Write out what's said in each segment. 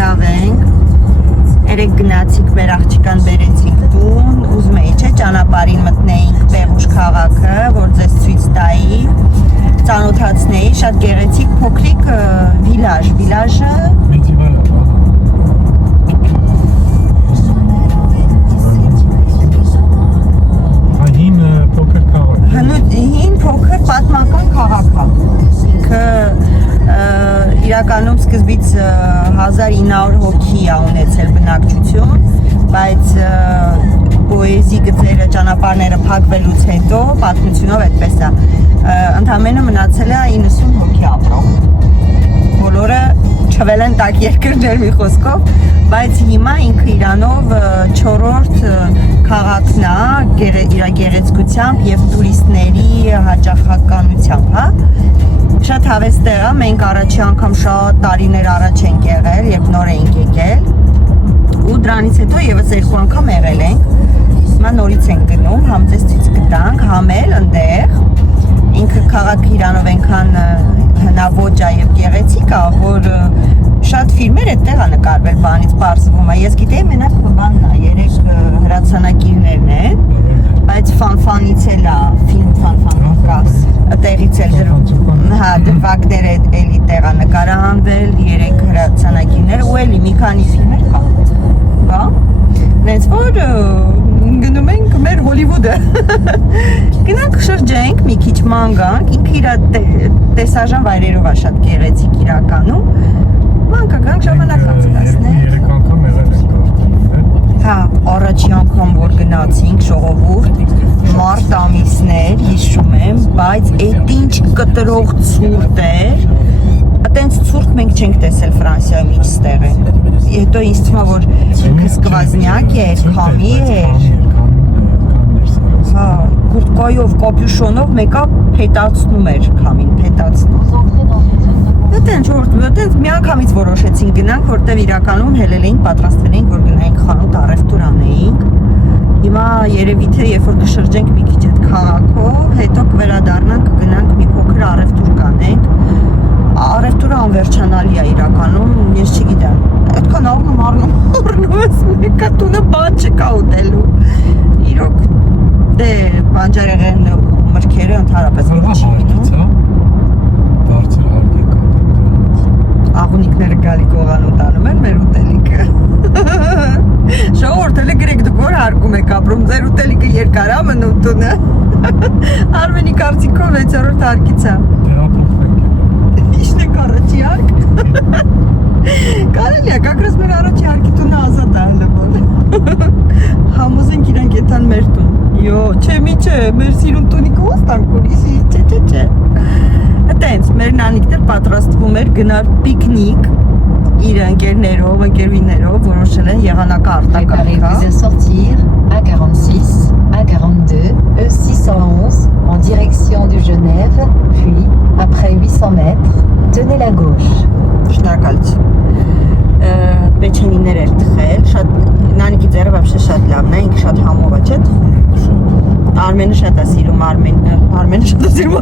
լավ ենք։ Երեք գնացինք մեր աղջիկան բերեցինք տուն, ուզում էի չէ ճանապարհին մտնեինք Պեղուշ քաղաքը, որ ձեզ ցույց տայի, ծանոթացնեի, շատ գեղեցիկ փոքրիկ վիլաժը հին փոքր պատմական քաղաք է։ Ինքը իրականում սկզբից 1900 հոգի է ունեցել բնակչություն, բայց պոեզի գծերը, ճանապարհները փակվելուց հետո պատմությունով այդպես է։ Ընդամենը մնացել է 90 հոգի ապրող։ Բոլորը չվել են տակ երկրներ մի խոսքով, բայց հիմա ինքը իրանով 4-րդ քաղաքն է իր գեղեցկությամբ եւ տուրիստների հաճախականությամբ, հա։ Շատ հավես տեղ է, մենք առաջի անգամ շատ տարիներ առաջ ենք եղել, երբ նոր ենք եկել, ու դրանից հետո եւս 2 անգամ եղել ենք։ Հիմա նորից ենք գնում, համ ձեզ ցույց կտանք, համ էլ այնտեղ ինքը քաղաքը իրանով այնքան հնաոճ է եւ գեղեցիկ է, որ շատ ֆիլմեր այդտեղ է նկարվել, բանից պարզվում է։ Ես գիտեի մենակ բանն է, 3 հրացանակիրներն են, բայց ֆանից էլ է, ֆիլմ կա, այդտեղից էլ դրվագները էլի տեղ է նկարահանվել, 3 հրացանակիրներ ու էլի մի քանի ֆիլմեր կա, բա։ Նենց որ գնում ենք մեր Հոլիվուդը։ Գնանք շրջենք, մի քիչ ման գանք, ինքը իր տեսարժան վայրերով է շատ գեղեցիկ իրականում։ Ման կգանք ժամանակ անցկացնենք։ 3 անգամ եղել ենք։ Հա, առաջի անգամ որ գնացինք ժողովուրդ, մարտ ամիսներ, հիշում եմ, բայց այդ ինչ կտրող ցուրտ էր։ Այտենց ցուրտ մենք չենք տեսել Ֆրանսիայում ինչ ստեղ է։ Հետո ինձ թվում է որ ինքը սկվազնյակ է, քամի է։ Հա, կուրտկայով, կապյուշոնով մեկը փետացնում էր քամին, փետացնում։ Այտենց միանգամից որոշեցինք գնանք, որտեղ իրականում հելել էինք, պատրաստվել էինք, որ գնայինք խանութ առևտուր անեինք։ Հիմա երևի թե երբ որ կշրջենք մի քիչ այդ քաղաքով, հետո կվերադառնանք, կգնանք մի փոքր առևտուր կանենք։ Առևտուրը անվերջանալի է իրականում, ես չգիտեմ, այդքան առնում ես մեկը տունը բան չկա ուտելու։ Իրոք դե բանջարեղենն ու մրգերը ընդհանրապես հարկից բարձր հարկի կա։ Աղունիկները գալի կողանոտ անում են մեր ուտելիքը։ Ժողովուրդ էլի գրեք դուք որ հարկում եք ապրում, ձեր ուտելիքը երկար է մնում տունը։ Արմենի կարծիքով 6-րդ հարկից է։ Իշն եք առաջի հարկ։ Կարելի է, կակրս մեր առաջի հարկի տունը ազատ է հլվոն։ Համոզենք իրանք եթան մեր տուն։ Յո, չէ, մի չէ, մեր սիրուն տունիկը ոստանք ունիսի, չէ։ Այտենց, մեր նանիկներ պատրաստվում էր գնար պիկնիկ իր ընկերներով, ընկերուիներով, որոշել են եղանակը արտակարգ։ Préparez-vous à sortir A46, A42, E611 en direction de Genève, puis après 800 mètres, tenez la gauche. Շնորհակալություն։ Պեչենիներ էր թխել, շատ նանիկի ձեռը вообще շատ լավն է, ինքը շատ համով է, չէ՞։ Արմենը շատ է սիրում Արմենը շատ է սիրում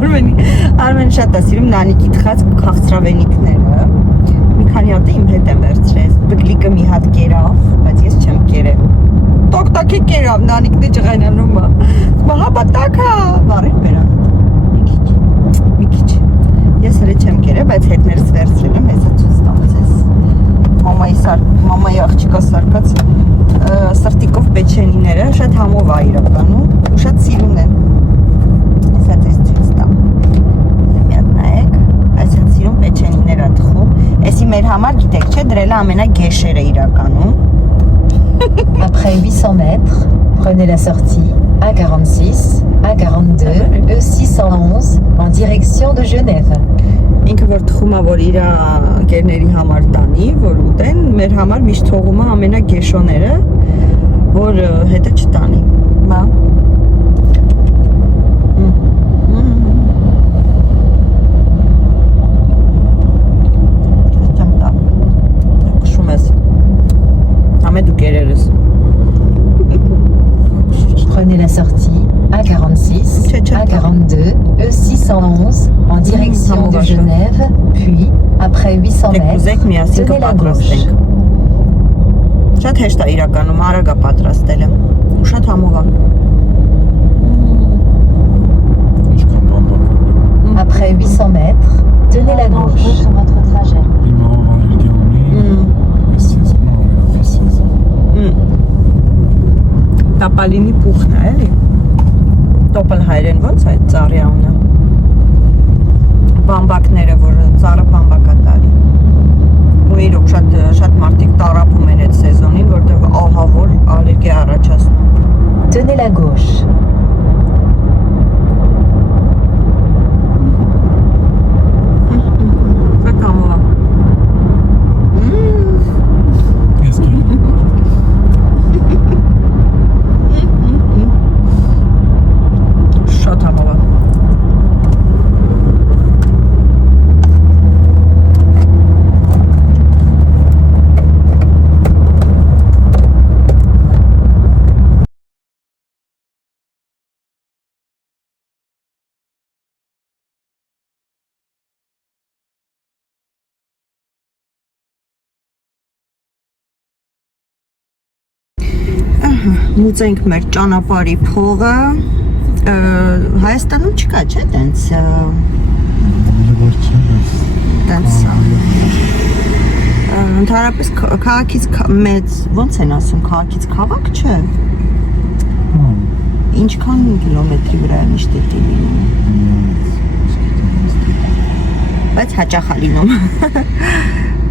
Արմենը շատ է սիրում նանիկի թխած քաղցրավենիքները։ Մի քանի հատ իմ հետ եմ վերցրել, բգլիկը մի հատ կերավ, բայց ես չեմ կերել։ Տոկտակի կերավ, նանիկն է ջղայնանում է։ Մահա տակա, վարել բերան։ Մի քիչ։ Ես հենց չեմ կերել, բայց հետներս վերցրել եմ, հեսա ցույց տամ ձեզ։ Մամայի աղջիկա սարկած սրտիկով պեչենիները շատ համով է իրականում ու շատ սիրուն են։ Հեսա ձեզ ցույց տամ։ Մի հատ նայեք, այսինքն սիրուն պեչենիներ է թխում։ Էսի մեր համար գիտեք, չէ, դրել է ամենագեշերը իրականում։ Après 800 mètres, prenez la sortie A46, A42, E611 en direction de Genève. Ինքը որ թխում է, որ իր ընկերների համար տանի, որ ուտեն, մեր համար միշտ թողում է ամենագեշոները, որ հետը չտանի։ Բա։ Քշում ես։ Ամե դու կերերես։ Prenez la sortie A46, A42, E611 en direction de Genève, puis après 800 mètres, tenez la gauche. Շատ հեշտ է իրականում, արագ է պատրաստելը։ Ու շատ համով է։ Ինչքան բամբակ։ Après 800 mètres, tenez la gauche sur votre trajet. Հիմա արագի ունի։ Էսես։ Տապալինի փուխն է, էլի։ Տոպել հայերեն ո՞նց է այդ ծառի անունը։ Բամբակները, որ ծառը բամբակ է տալի։ Ու իրոք շատ մարդիկ տարապում են այդ սեզոնին, որտեղ ահավոր ալերգիա առաջացնում։ Tenez la gauche. Շատ համով է։ Ես գիտեմ։ Շատ համով է։ Մուծենք մեր ճանապարհի փողը, Հայաստանում չկա, չէ՞, տենց ընդհանրապես քաղաքից մեծ, ոնց են ասում, քաղաքից քաղաք չէ։ Ինչքան կիլոմետրի վրա է միշտ լինում։ Բայց հաճախ է լինում։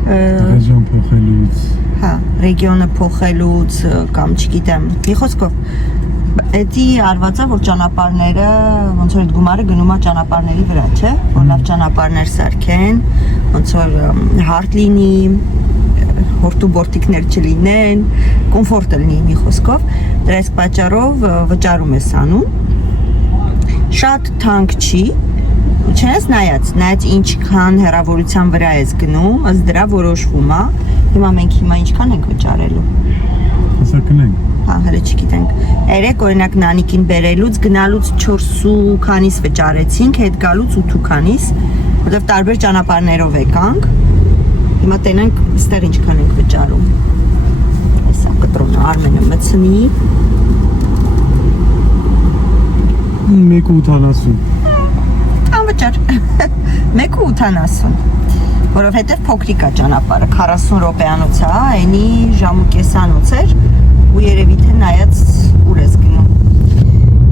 Ռեժիոն փոխելուց։ Հա, ռեգիոնը փոխելուց կամ չգիտեմ։ Մի խոսքով, էդի արվածա, որ ճանապարհները, ոնց որ այդ գումարը գնում է ճանապարհների վրա, չէ՞, որ լավ ճանապարհներ սարքեն, ոնց որ հարթ լինի, հորտու բորտիկներ չլինեն, կոմֆորտ լինի մի խոսքով, դրա իսկ պատճառով վճարում ես անում։ Շատ թանկ չի, չես նայած ինչքան հեռավորության վրա ես գնում, ըստ դրա որոշվում է։ Հիմա մենք ինչքան ենք վճարելու։ Հեսա կնենք։ Հա, հələ չգիտենք։ Երեք օրինակ Նանիկին բերելուց գնալուց 4 քանիս վճարեցինք, հետ գալուց 8 քանիս, որտեղ տարբեր ճանապարհներով եկանք։ Հիմա տենանք այստեղ ինչքան ենք վճարում։ Հեսա կտրոնը Արմենը մցնի։ 1.80։ Անվճար։ 1.80։ Որովհետև փոքրիկ է ճանապարհը, 40 րոպեանոց է, այնի ժամ ու կեսանոց էր ու երևի թե նայած ուր ես գնում։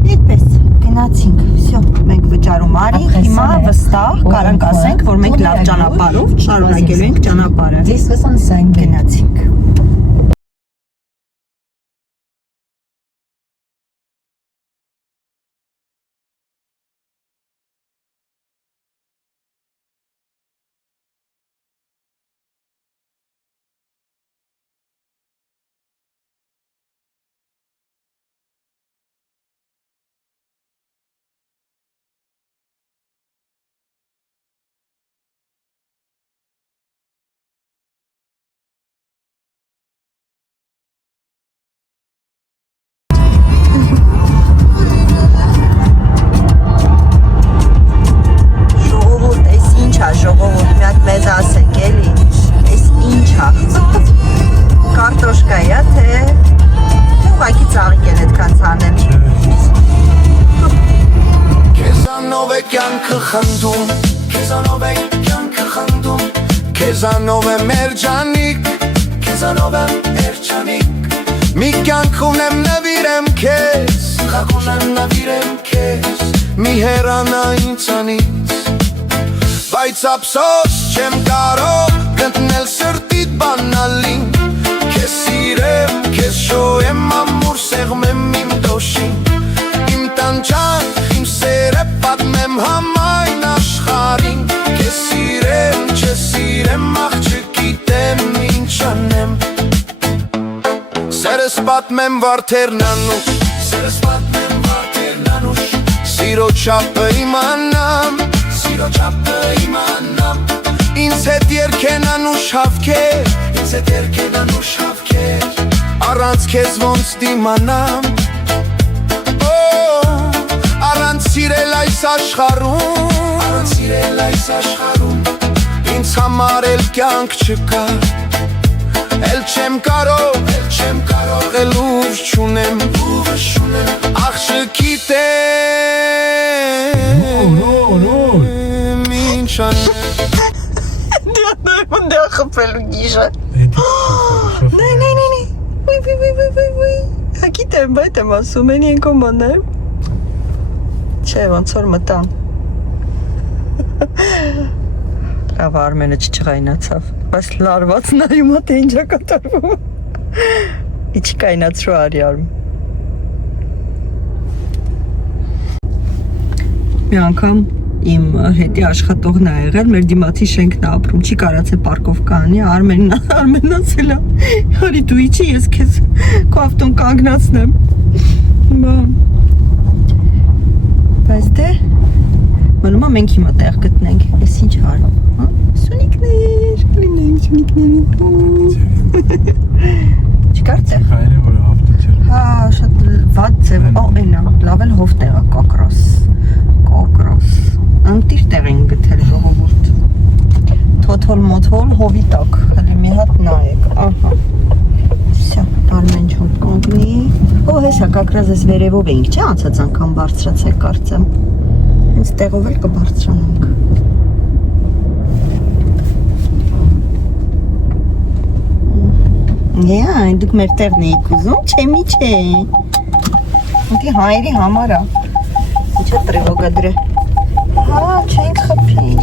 Այդպես գնացինք, всё, մենք վճարում արինք, հիմա վստահ կարանք ասենք, որ մենք լավ ճանապարհով շարունակելու ենք ճանապարհը։ 1065. Գնացինք։ Ժողովուրդ, մի հատ մեզ ասեք, էլի, այս ինչ է, կարտոշկա է, թե ուղղակի ծաղիկ են այդքան ցանել։ Քեզանով է կյանքը խնդում, քեզանով է կյանքը խնդում, քեզանով է մերջանիկ, քեզանով է մերջանիկ, մի կյանք ունեմ նվիրեմ քեզ, խաղ ունեմ նվիրեմ քեզ, մի հեռանա ինձանից, բայց ափսոս չեմ կարող գտնել սրտիդ բանալին, քեզ սիրեմ, քեզ շոյեմ ամուր սեղմեմ իմ դոշին, իմ տանջանք, իմ սերը պատմեմ համայն աշխարհին, քեզ սիրեմ, չսիրեմ, ախ չգիտեմ ինչ անեմ, սերս պատմեմ վարդերնանուշ, սերս պատմեմ վարդերնանուշ, սիրո չափը իմանամ, սիրո չափը իմանամ, ինձ հետ երկենան ու շավքեր, ինձ հետ երկենան ու շավքեր, առանց քեզ ոնց դիմանամ, առանց սիրել այս աշխարհում, առանց սիրել այս աշխարհում, ինձ համար էլ կյանք չկա, Էլ չեմ կարող էլ ուժ չունեմ Աղջկի տեմ Ինչ անեմ Դե խփելու գիժը։ Նայ։ Ուй։ Հագիտեմ, բայց եմ ասում, են ենքոմ անեմ։ Չէ, ոնց որ մտան։ Լավ Արմենը չչղայնացավ, բայց լարված նայում է, թե ինչ է կատարվում։ Իչ կայնացրու արի Արմ։ Մի անգամ իմ հետի աշխատողն է եղել, մեր դիմացի շենքն է ապրում, չի կարացել պարկովկա անի, Արմենն ասել է, հարի դու իչի ես քեզ քո ավտոն կանգնացնեմ։ Բայց դե մնում է մենք հիմա տեղ գտնենք, ես ինչ հարում, հա? Սունիկներ, կլինեն սունիկների։ Չկարծեղ։ Հայրը որ ավտո չէ։ Հա, շատ վատ ձև, այնա, լավ էլ հով տեղա կոկրոս։ Անտիր տեղ են գտել ժողովուրդ։ Թոթոլ-մոթոլ հովի տակ, հələ մի հատ նայեք, ահա։ Всё, Արմեն ջան կանգնի։ Օ, հեսա կակրազ ես վերևով էինք, չէ՞ անցած անգամ բարձրացեք կարծեմ։ Հենց տեղով էլ կբարձրանանք։ Եա, դուք մեր տեղն էիք ուզում, չէ։ Ինտի հայերի համար է։ Ինչա տրևոգա դրե։ Հա, չենք խփին։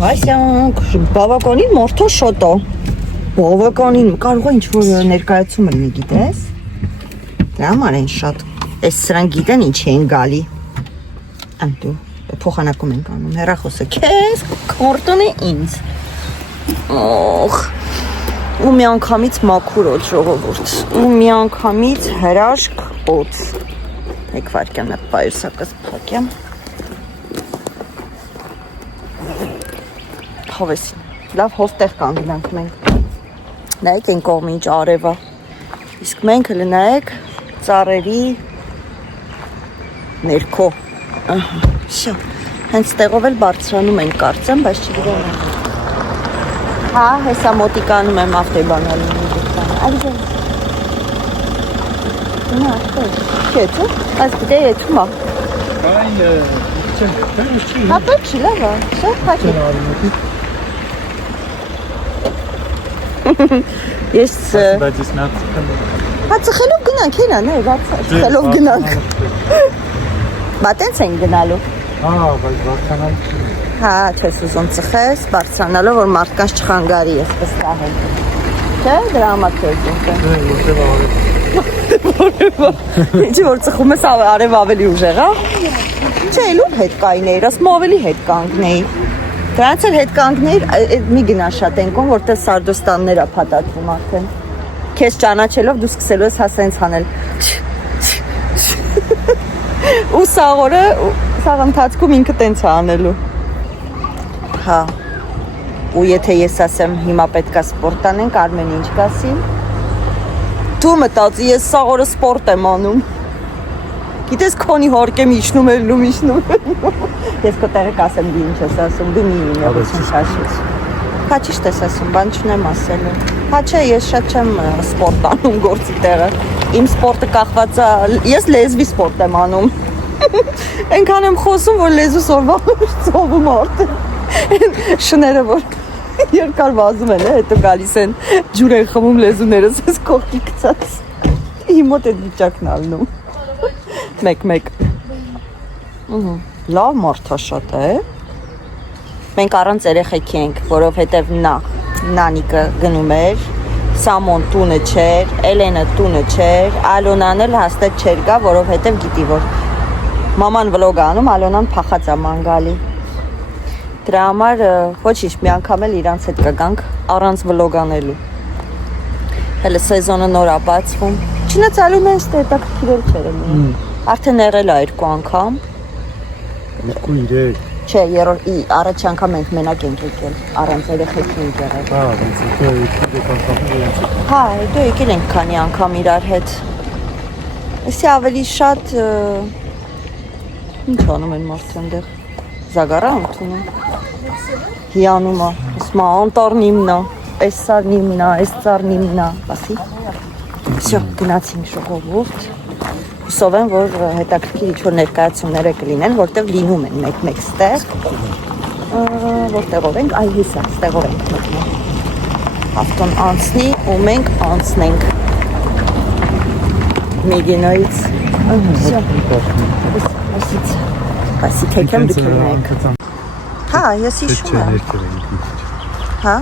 Վայսյանք, բավականին մորթո շոտո։ Բավականին, կարող է ինչ-որ ներկայացում լինի, գիտես։ Դրա համար են շատ։ Այս սրանք գիտեն ինչ են գալի։ Անտու, փոխանակում ենք անում, հեռախոսը քեզ, կորտոնը ինձ։ Օխ, ու մի անգամից մաքուր օդ ժողովուրդ, ու մի անգամից հրաշք օդ։ Եկ վարկյան այդ պայրսակս պակյամ Հովեսին, լավ հովտեղ կանգնանք մենք Նայեք են կողմ ինչ արևա Իսկ մենք հլը նայեք ծարերի ներքո Շո, հենց տեղով էլ բարձրանում ենք կարծեմ, բայց չգրում ենք Հա, հեսա մոտիկանում եմ ավտոբանալին Ալի գել Նա, այստեղ Չէ, այս գիտե եթում է Հա, պետք չի, լավ է, շա, հաճի Ես Բայց ես նա ծխել Հա, ծխելով գնանք, հենա, նայ, ծխելով գնանք Բա տենց ենք գնալու բայց բարձրանալ Հա, չես ուզում ծխես, բարձրանալով, որ մարդկանց չխանգարի ես վստահ եմ Չէ, դրա համար չես ուզում Ինչի որ ծխում ես արև ավելի ուժեղ, հա? Չէ, լուր հետ կայնեիր, ասում ավելի հետ կանգնեի Դրանց էլ հետ կանգնեիր, մի գնա շատ ենքոն, որտեղ սարդոստաններ է պատատվում արդեն Քեզ ճանաչելով դու սկսելու ես հասենց հանել Ու սաղորը, սաղ ընթացքում ինքը տենց է անելու Հա Ու եթե ես ասեմ հիմա պետք է սպորտ անենք, Արմեն ինչ կասի Դու մտածի, ես սաղ օրը սպորտ եմ անում Գիտես քոնի հորկ եմ իջնում եմ Ես քո տեղը կասեմ դու ինչ ես ասում, դու մի նեղություն շաշից Հա ճիշտ ես ասում, բան չունեմ ասելու Հա չէ, ես շատ չեմ սպորտ անում գործի տեղը Իմ սպորտը կախված է, ես լեզվի սպորտ եմ անում Ենքան եմ խոսում, որ լեզուս օրվա ծովում արդեն Շները որ երկար վազում են, հետո գալիս են ջուր են խմում լեզուներս ես կողքի կծած Իմ մոտ էդ վիճակն ալնում Մեկ Լավ մարդաշատ է Մենք առանց երեխեքի ենք, որովհետև նախ Նանիկը գնում էր Սամոն տունը չէր, Էլենը տունը չէր Ալոնան էլ հաստատ չէր գա, որովհետև գիտի որ Մաման վլոգ անում, Ալոնան փախած է մանգալի Դրա համար ոչինչ մի անգամ էլ իրանց հետ կգանք առանց վլոգ անելու Հələ սեզոնը նոր է բացվում Չնայած մենք հետաքրքիր էլ չէր Արդեն եղել է երկու անգամ Երկու-երեք Չէ, առաջի անգամ մենք մենակ ենք եկել առանց երեխեքի ենք եղել Հա, հետո եկել ենք քանի անգամ իրար հետ Էսի ավելի շատ Ինչ անում են մարդը այնտեղ Զագարանտունը։ Հիանումա, ուսմա անտարնիմնա, էսարնիմնա, էսարնիմնա, ասի։ Всё, գնացինք ժողովուրդ։ Հուսով եմ, որ հետաքրքիր ինչ-որ ներկայացումներ կլինեն, որտեղ լինում են մեկ-մեկ ստեղ։ Որտեղով ենք, այ հեսա, ստեղով ենք մտնում։ Ավտոն անցնի ու մենք անցնենք։ Մեգենայից։ Всё։ Ասի թեկեմ դուք եք։ Հա, ես հիշում եմ։ Հա։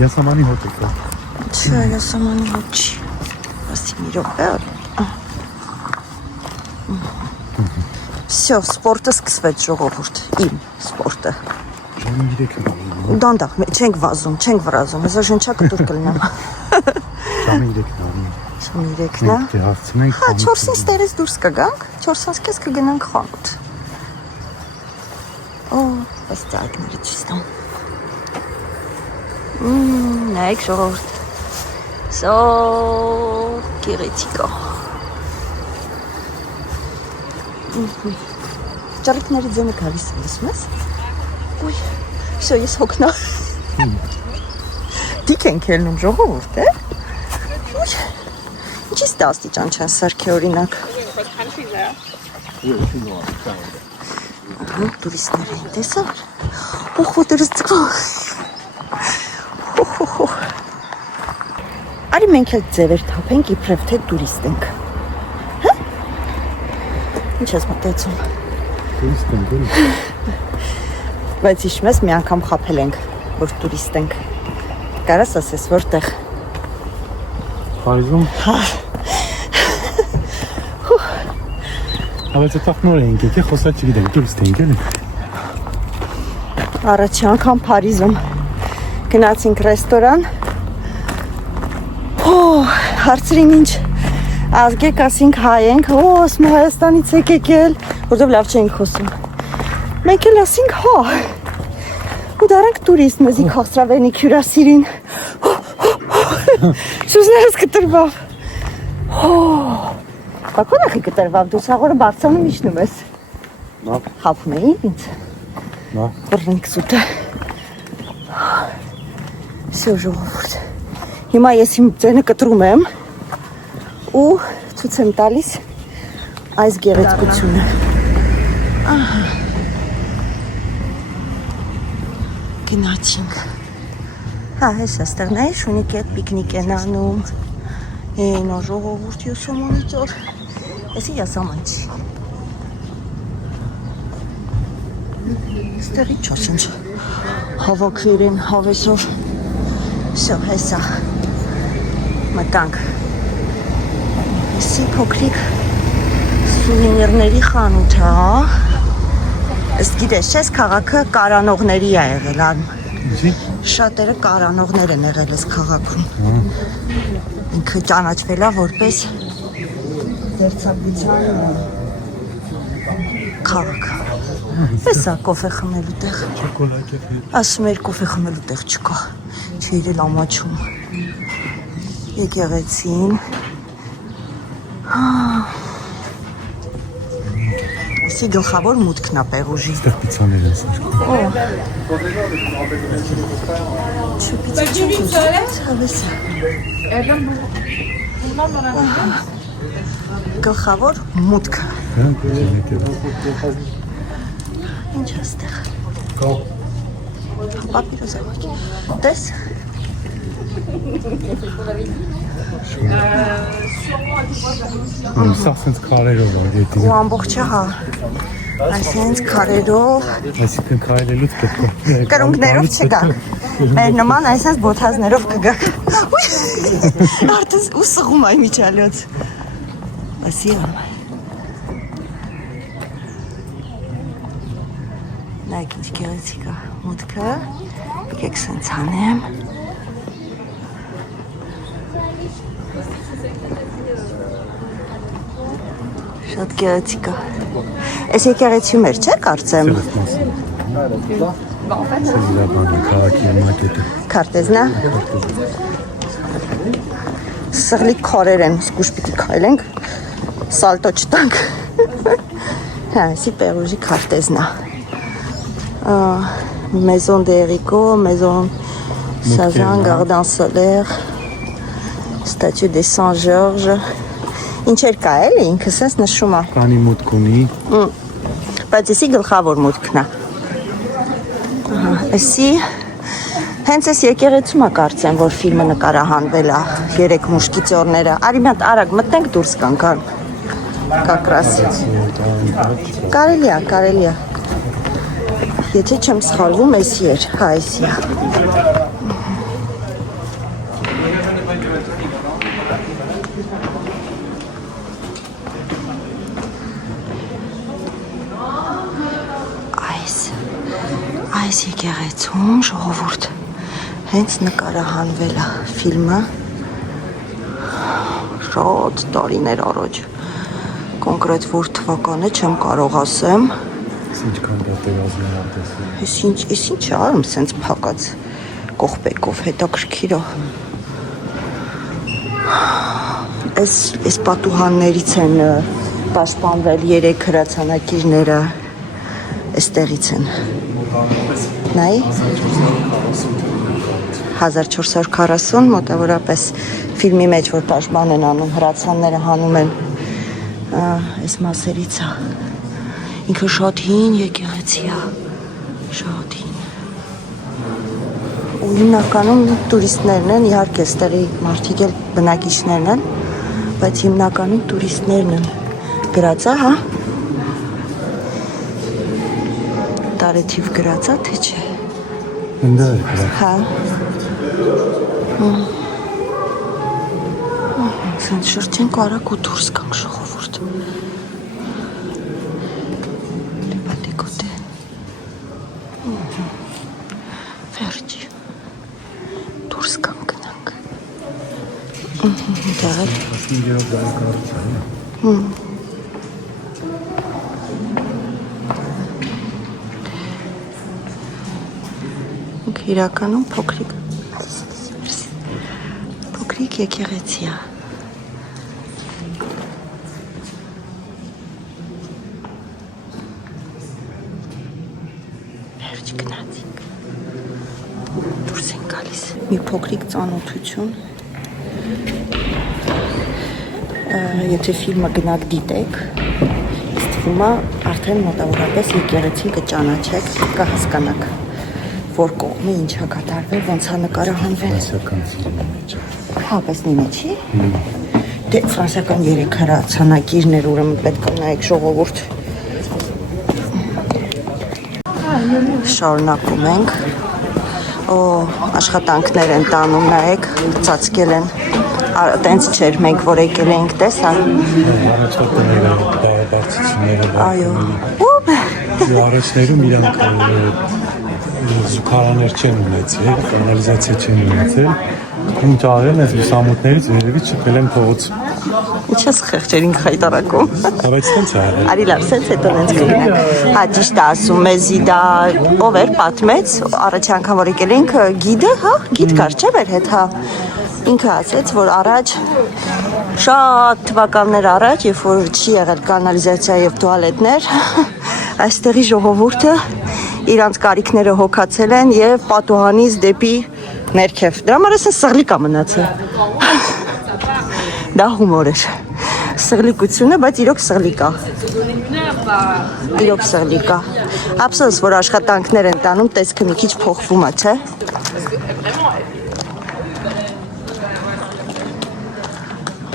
Յասամանի հոտ է։ Չէ, յասամանի հոտ չի։ Ասի մի րոպե։ Всё, սպորտը սկսվեց ժողովուրդ, իմ սպորտը։ Ժամը 3-ը։ Դանդաղ, չենք վազում, չենք վրազում, հեսա շնչակը դուր կլինեմ։ Ժամը 3-ն է։ Ժամը 3-ն է։ Դե հարցնենք։ Հա, 4-ին ստերից դուրս կգանք, 4-ից կես կգնանք խանութ։ Օ, այս ծաղիկները չուս տամ։ Նայեք ժողովուրդ։ Սո գեղեցիկա։ Ճարիքների ձենը գալիս է, լսում ես։ Ուй, всё, ես հոգնա։ Դիք ենք ելնում ժողովուրդ, է։ Ուй, ինչի՞ ստա աստիճան չեն սարքի օրինակ։ Ահա, տուրիստներ են տեսար։ Օխ, ոտերս ծկա։ Արի մենք էլ ձևեր թափենք, իբրև թե տուրիստ ենք։ Հա։ Ինչ ես մտածում։ Տուրիստ ենք։ Բայց հիշում ես մի անգամ խաբել ենք, որ տուրիստ ենք։ Կարաս ասես որտեղ։ Փարիզում։ Բայց այդտեղ նոր ենք, եկե խոսալ չգիտենք, տուրիստ ենք էլի։ Առաջի անգամ Փարիզում գնացինք ռեստորան։ Հարցրին ինչ ազգեք, ասինք հայ ենք, ասում Հայաստանից եք եկել, որտեղ լավ չենք խոսում։ Մենք էլ ասինք հա։ Ու դարանք տուրիստ, մեզի քաղցրավենի հյուրասիրին։ Սուզներս կտրվավ։ Բակոն ախի կտրվավ, դու սաղորը բարձանում իջնում ես։ Նա։ Խափում էի ինձ։ Նա։ Բռնիկ սուտը։ Всё ժողովուրդ։ Հիմա ես իմ ձենը կտրում եմ ու ցույց եմ տալիս այս գեղեցկությունը։ Ահա։ Գնացինք։ Հա, հեսա ստեղ նայ շունիկ հետ պիկնիկ են անում։ Նո ժողովուրդ յոսոմանից օր։ Էսի յասաման չի։ Ստեղի չասինչ։ Հավաքվիր են հավեսով։ Всё, հեսա։ Մտանք։ Էսի փոքրիկ սուվենիրների խանութ է, հա։ Ըստ գիտես, չես քաղաքը կարանողների է եղել, Ինչի՞։ շատերը կարանողներ են եղել այս քաղաքում։ Ինքը ճանաչվել է որպես դերձակության քաղաք։ Էսա կոֆե խմելու տեղ։ Շոկոլադ է։ Ասում էր կոֆե խմելու տեղ չկա։ Չի իրել ամաչում։ Եկեղեցին։ Էսի գլխավոր մուտքն է Պերուժի։ Այստեղ պիցաներ են սարքում։ Գլխավոր մուտքը։ Դրանք եկել։ Ինչ է ստեղ։ Պապիրոս ավաճ։ Տես։ Սա սենց քարերով է դիտի։ Ու ամբողջը հա։ Այսինքն քարերով, Այսինքն քայլելուց պետք է։ կրունկներով չգաք։ Մեր նման այսպես բոթազներով կգաք։ Արդեն ու սղում այ միջալոց։ Ասի ամ։ Նայեք ինչ գեղեցիկ է մուտքը։ Եկեք սենց անեմ։ Շատ գեղեցիկ է։ Այս եկեղեցիում էր, չէ՞ կարծեմ։ Քարտեզնա։ Սղլիկ քարեր են, զգուշ պիտի քայլենք, սալտո չտանք։ Հա, էսի Պերուժի քարտեզնա։ Maison d'Erico, Maison Sazan, Gardin Solaire, Statue des Saint-Georges. Ինչեր կա էլի, ինքը սենց նշում է։ Կանի մուտք ունի։ Բայց եսի գլխավոր մուտքն է։ Էսի հենց էս եկեղեցում է կարծեմ, որ ֆիլմը նկարահանվել է, երեք մուշկետյորները։ Արի մի հատ արագ մտնենք դուրս կանք ան։ Կակրաս։ Կարելի է։ Եթե չեմ սխալվում, էսի էր, հա, էսի է։ Այս եկեղեցում ժողովուրդ հենց նկարահանվել է ֆիլմը շատ տարիներ առաջ կոնկրետ որ թվականը չեմ կարող ասեմ Ինչքան պատերազմներ ա տեսել։ Ես ինչ արում սենց փակած կողպեկով հետաքրքիր է Այս պատուհաններից են պաշտպանվել 3 հրացանակիրները Այստեղից են Նայ 1440 մոտավորապես ֆիլմի մեջ որ պաշտպան են անում հրացանները հանում են այս մասերից է ինքը շատ հին եկեղեցի է շատ հին ու հիմնականում տուրիստներն են իհարկե այստեղի մարդիկ էլ բնակիչներն են բայց հիմնականում տուրիստներն են գրած է հա տարեթիվ գրած է թե չէ Ընդ է գրած Հա Սենց շրջենք արագ ու դուրս կանք ժողովուրդ Լեպատիկոտ է Վերջի Դուրս կանք գնանք Դեղել 15-րդ դարի կառուցվածք է Իրականում փոքրիկ եկեղեցի է Վերջ գնացինք Դուրս են գալիս Մի փոքրիկ ծանոթություն Եթե ֆիլմը գնաք դիտեք Ստվում է արդեն մոտավորապես եկեղեցին կճանաչեք կհասկանաք որ կողմը ինչա կատարվել, ոնց է նկարահանվել։ Ֆրանսիական ֆիլմի մեջ է։ Հա, պես նի մեջի։ Դե ֆրանսիական 3 հրացանակիրներ ուրեմն պետք է նայեք ժողովուրդ։ Շարունակում ենք։ Օ, աշխատանքներ են տանում, նայեք, ծածկել են։ Տենց չէր, մենք որ եկել էինք, տեսա։ Առաջվա տները, բարաբարձությունները։ Այո։ Առաջներում իրանք զուգարաներ չեն ունեցել, կանալիզացիա չեն ունեցել, ինչ արել են այս լուսամուտներից երևի չպել են փողոցում։ Ինչ ես խեղճերին խայտարակում։ Բայց տենց է արել։ Արի լավ, սենց հետո նենց կգնանք։ Հա, ճիշտ է ասում, մեզի դա ով էր պատմեց, առաջի անգամ որ եկել էինք գիդը, հա, գիդ կար չէ՞ մեր հետ, հա։ Ինքը ասեց, որ առաջ շատ թվականներ առաջ, երբ որ չի եղել կանալիզացիա եւ տուալետներ, այստեղի ժողովուրդը իրանց կարիքները հոգացել են եւ պատուհանից դեպի ներքև։ Դրա համար էսը սղլիկ է մնացել։ Դա հումոր էր։ Սղլիկությունը, բայց իրոք սղլիկ է։ Իրոք սղլիկ է։ Ափսոս, որ աշխատանքներ են տանում, տեսքը մի քիչ փոխվում է, չէ՞։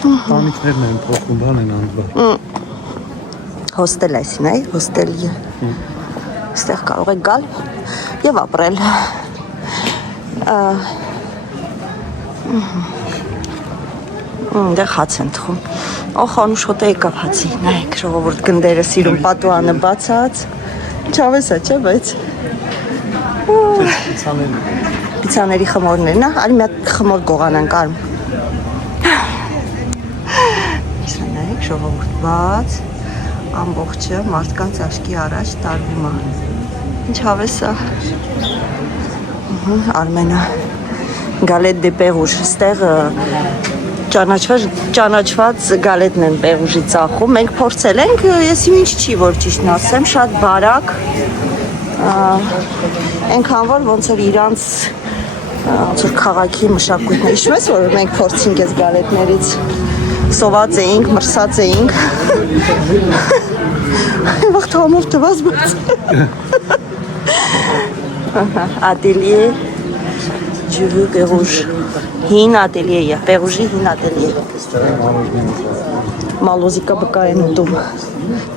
Տանիքներն են փոխում, բան են անում։ Հոստել այսին, այ, հոստելի է։ Ստեղ կարող եք գալ եւ ապրել։ Դե հաց են թխում։ Օխ, անուշ հոտը եկավ հացի։ Նայեք, ժողովուրդ գնդերը սիրում պատուանը բացած։ Չավես է, չէ, բայց։ Պիցաների խմորներն է, արի մի հատ խմոր գողանանք արմ։ Իսկ նայեք, ժողովուրդ բաց։ Ամբողջը մարդկանց աչքի առաջ տարվում է։ Ինչ հավես է։ Արմենը գալետ դե պեղուշ, ստեղ ճանաչված գալետն են պեղուշի ծախում։ Մենք փորձել ենք, ես ինչ չի որ ճիշտն ասեմ, շատ բարակ, Այնքան որ ոնց էր իրանց ոնց որ քաղաքի մշակույթն է։ Հիշում ես որ մենք փորձինք այս գալետներից սոված էինք, մրսած էինք։ Վաղ համով տված բայց։ Atelier du Pérouge. Հին atelier, Pérouge-ի հին atelier։ Մալոզիկա բկա են ուտում։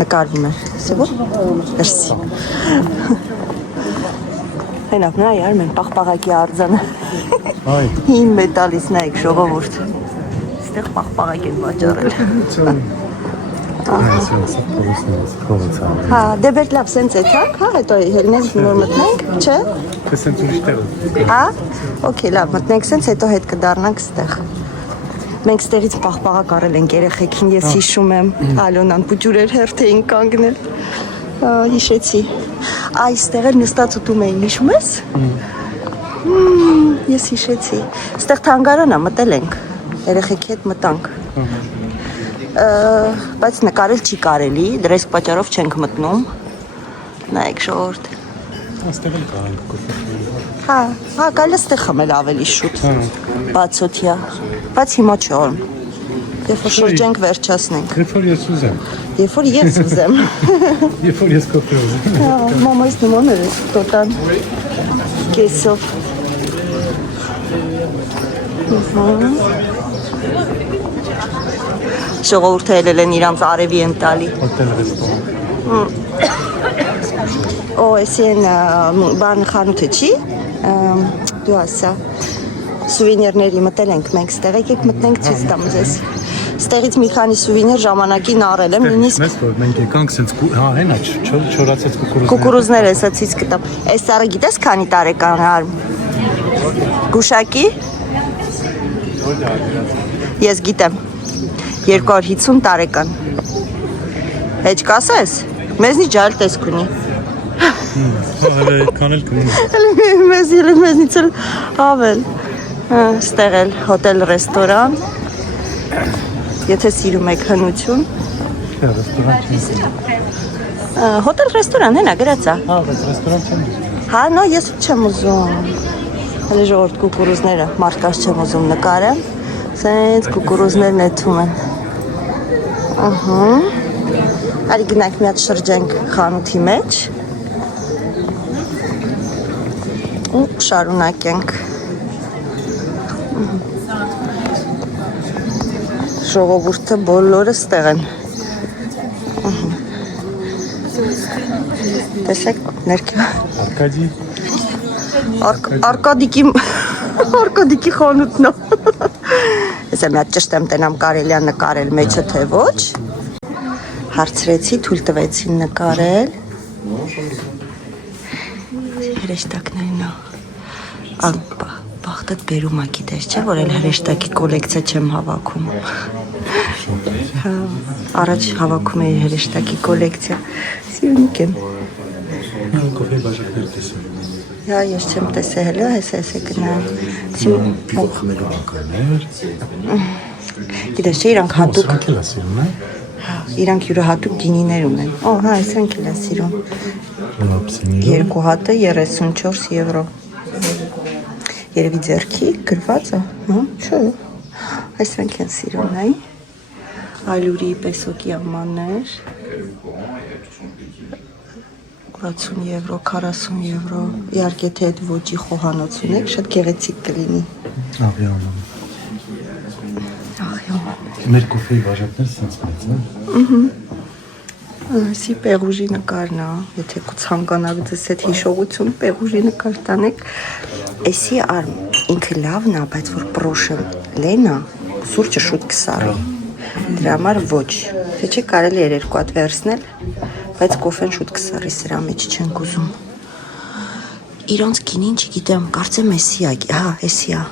Նկարվում էր։ Սեվո։ Merci։ Հենավ նա յար մեն պաղպաղակի արձանը։ Այ։ Հին մետալից նայեք ժողովուրդ։ Այստեղ պաղպաղակ են վաճառել։ Հա, դե բեր լավ սենց է թակ, հա, հետո հելնենք նոր մտնենք, չէ։ Թե սենց ուրիշ տեղ։ Հա, օքեյ, լավ, մտնենք սենց, հետո հետ կդառնանք ստեղ։ Մենք ստեղից պաղպաղակ արել ենք երեխեքին, ես հիշում եմ, Ալոնան պուջուրեր հերթ էին կանգնել, հիշեցի։ Այստեղ էլ նստած ուտում էին, հիշում ես։ Ես հիշեցի։ Ստեղ թանգարանա մտել ենք, երեխեքի հետ մտանք։ Բայց նկարել չի կարելի, դրես պատճառով չենք մտնում։ Նայեք ժողովուրդ։ Այստեղ էլ կա կոֆե։ Հա, կարելի ստեղ խմել ավելի շուտ։ Բացօթյա, բայց հիմա չոր։ Երբ որ շրջենք վերջացնենք։ Երբ որ ես ուզեմ։ Երբ որ ես ուզեմ։ Երբ որ ես կոֆե ուզեմ։ Մամայից նման էր տոտան կեսով։ Ժողովուրդը ելել են իրանց արևի են տալի։ Հոթել ռեստորան։ Օ, էսի են բան խանութը չի, դու ասա, սուվինիրների մտել ենք մենք ստեղ, եկեք մտնենք ցույց տամ ձեզ։ Ստեղից մի քանի սուվինիր ժամանակին առել եմ, նույնիսկ Մեզ որ մենք եկանք սենց հա հենա չորացած կուկուրուզներ։ կուկուրուզներ էսա ցույց կտամ։ Այս սարը գիտես քանի տարեկան է։ Գուշակի։ Ես գիտեմ։ 250 տարեկան։ Հեչ կասես։ Մեզնի ջալ տեսք ունի։ Հələ այդքան էլ կմնի։ Մեզնից էլ ավել։ Ստեղ էլ հոթել ռեստորան։ Եթե սիրում եք հնություն։ Չէ, ռեստորան չի։ Հոթել ռեստորան հենա գրածա։ Հա, բայց ռեստորան չեմ դու։ Հա, նո, ես չեմ ուզում։ Հələ ժողովուրդ կուկուրուզները մարդկանց չեմ ուզում նկարեմ։ Սենց կուկուրուզներն էթում են։ Ահա։ Արի գնանք մի հատ շրջենք խանութի մեջ։ Ու շարունակենք։ Ժողովուրդը բոլորը ստեղ են։ Տեսեք ներքևը։ Արկադի։ Արկադիկի խանութն է։ Ես եմ հատ ճշտ եմ տենամ կարելի է նկարել մեջը թե ոչ։ Հարցրեցի, թույլ տվեցին նկարել։ Հրեշտակներն է։ Բախտդ բերում է գիտես, չէ՞ որ էլ հրեշտակի կոլեկցիա չեմ հավաքում։ Հա, առաջ հավաքում էի հրեշտակի կոլեկցիա։ Սիրունիկ եմ։ Կոֆե բաժակներ տեսել։ Հա, ես չեմ տեսել, հələ հես է գնալ։ Խմելու անկարներ։ Գիտես չէ, իրանք հատուկ։ Սրանք էլ ասիրում է։ Հա, իրանք յուրահատուկ գինիներ ունեն։ Օ, հա, այսինք էլ է սիրում։ Լապսինի։ Երկու հատը 34 եվրո։ Երևի ձեռքի գրված է, հա, չէ։ Այսինք են սիրում, նայ։ Ալյուրի պեսոկի ամաններ։ 60 եվրո, 40 եվրո, իհարկե թե այդ ոճի խոհանոց ունեք, շատ գեղեցիկ կլինի։ Աղյանը։ Աղյանը։ Մեր կոֆեի բաժակները սենց մեծ են։ Սի Պեղուժի նկարն է, եթե ցանկանաք ձեզ այդ հիշողություն Պեղուժի նկար տանեք, էսի ինքը լավն է, բայց որ պրոշը լենա, սուրճը շուտ կսարի։ Դրա համար ոչ, թե չէ կարելի էր երկու հատ վերցնել, բայց կոֆեն շուտ կսարի, սրա մեջ չենք ուզում։ Իրանց գինին չգիտեմ, կարծեմ էսի է, հա, էսի է։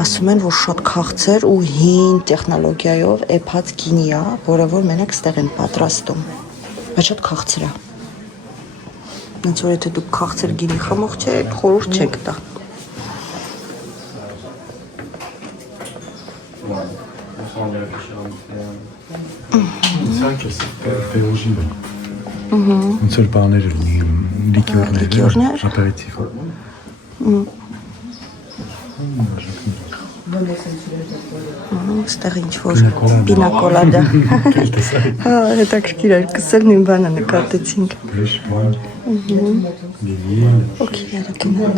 Ասում են, որ շատ քաղցր ու հին տեխնոլոգիայով էփած գինի է, որը որ մենակ ստեղ են պատրաստում։ Բայց շատ քաղցր է։ Ոնց որ եթե դուք քաղցր գինի խմող չեք, խորհուրդ չեք տա։ Սրանք էս Պեղուժին են։ Ոնց որ բաներ ունի լիկյորներ, ապերիտիվ։ Ստեղ ինչ-որ պինակոլադա։ Հա, հետաքրքիր էր, կսել նույն բանը նկատեցինք։ Okay, երեքնակ։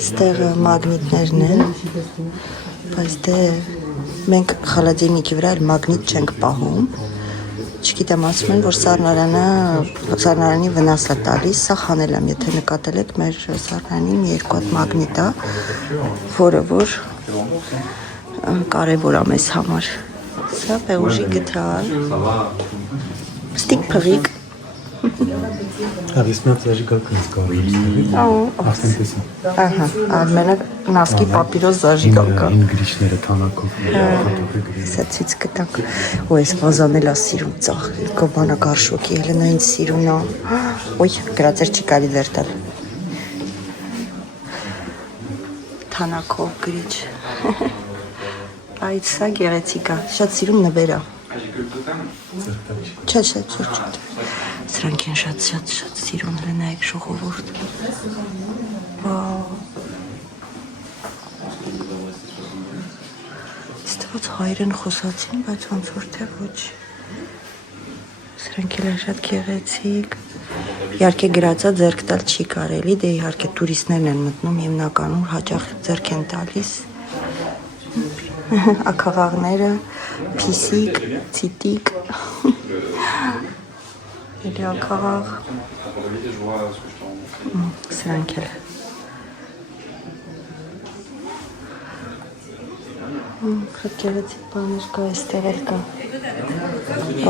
Ստեղ մագնիտներն են, բայց դե մենք խալադինիկի վրա էլ մագնիտ չենք պահում։ Չգիտեմ, ասում են, որ սառնարանի վնաս է տալիս, սա խանել եմ, եթե նկատել եք, մեր սառնարանի մի երկու հատ մագնիտ է, որը որ կարևոր է մեզ համար։ Սա պեղուժի գթար, ստիկ փղիկ։ Հավիս մի հատ զաժիգակ ես կարել։ Ահա, Արմենը նասկի պապիրոս զաժիգակ կա։ Ին գրիշները թանակով։ Սա ցույց կտանք։ Ու այս վազանել է սիրում ծախ, կոբանա գարշոկի, Հելենա ինձ սիրուն է։ Ոյ, գրածեր չի կարի դեր տալ։ Թանակով գրիչ։ Այդ սա գեղեցիկ է, շատ սիրում նվեր է։ Չէ, սրանք են շատ սիրուն լնայեք ժողովուրդ։ Ստված հայրեն խոսացին, բայց ոնց որ թե ոչ։ Սրանք էլ է շատ գեղեցիկ։ Իհարկե գրածա ձեռք տալ չի կարելի, դե իհարկե տուրիստներն են մտնում հիմնականում հաճախ ձեռք են տալիս։ Ակաղաղները, փիսիկ, ցիտիկ։ Էլի ակաղաղ։ Սրանք էլ։ Շատ գեղեցիկ բաներ կա, այստեղ էլ կա։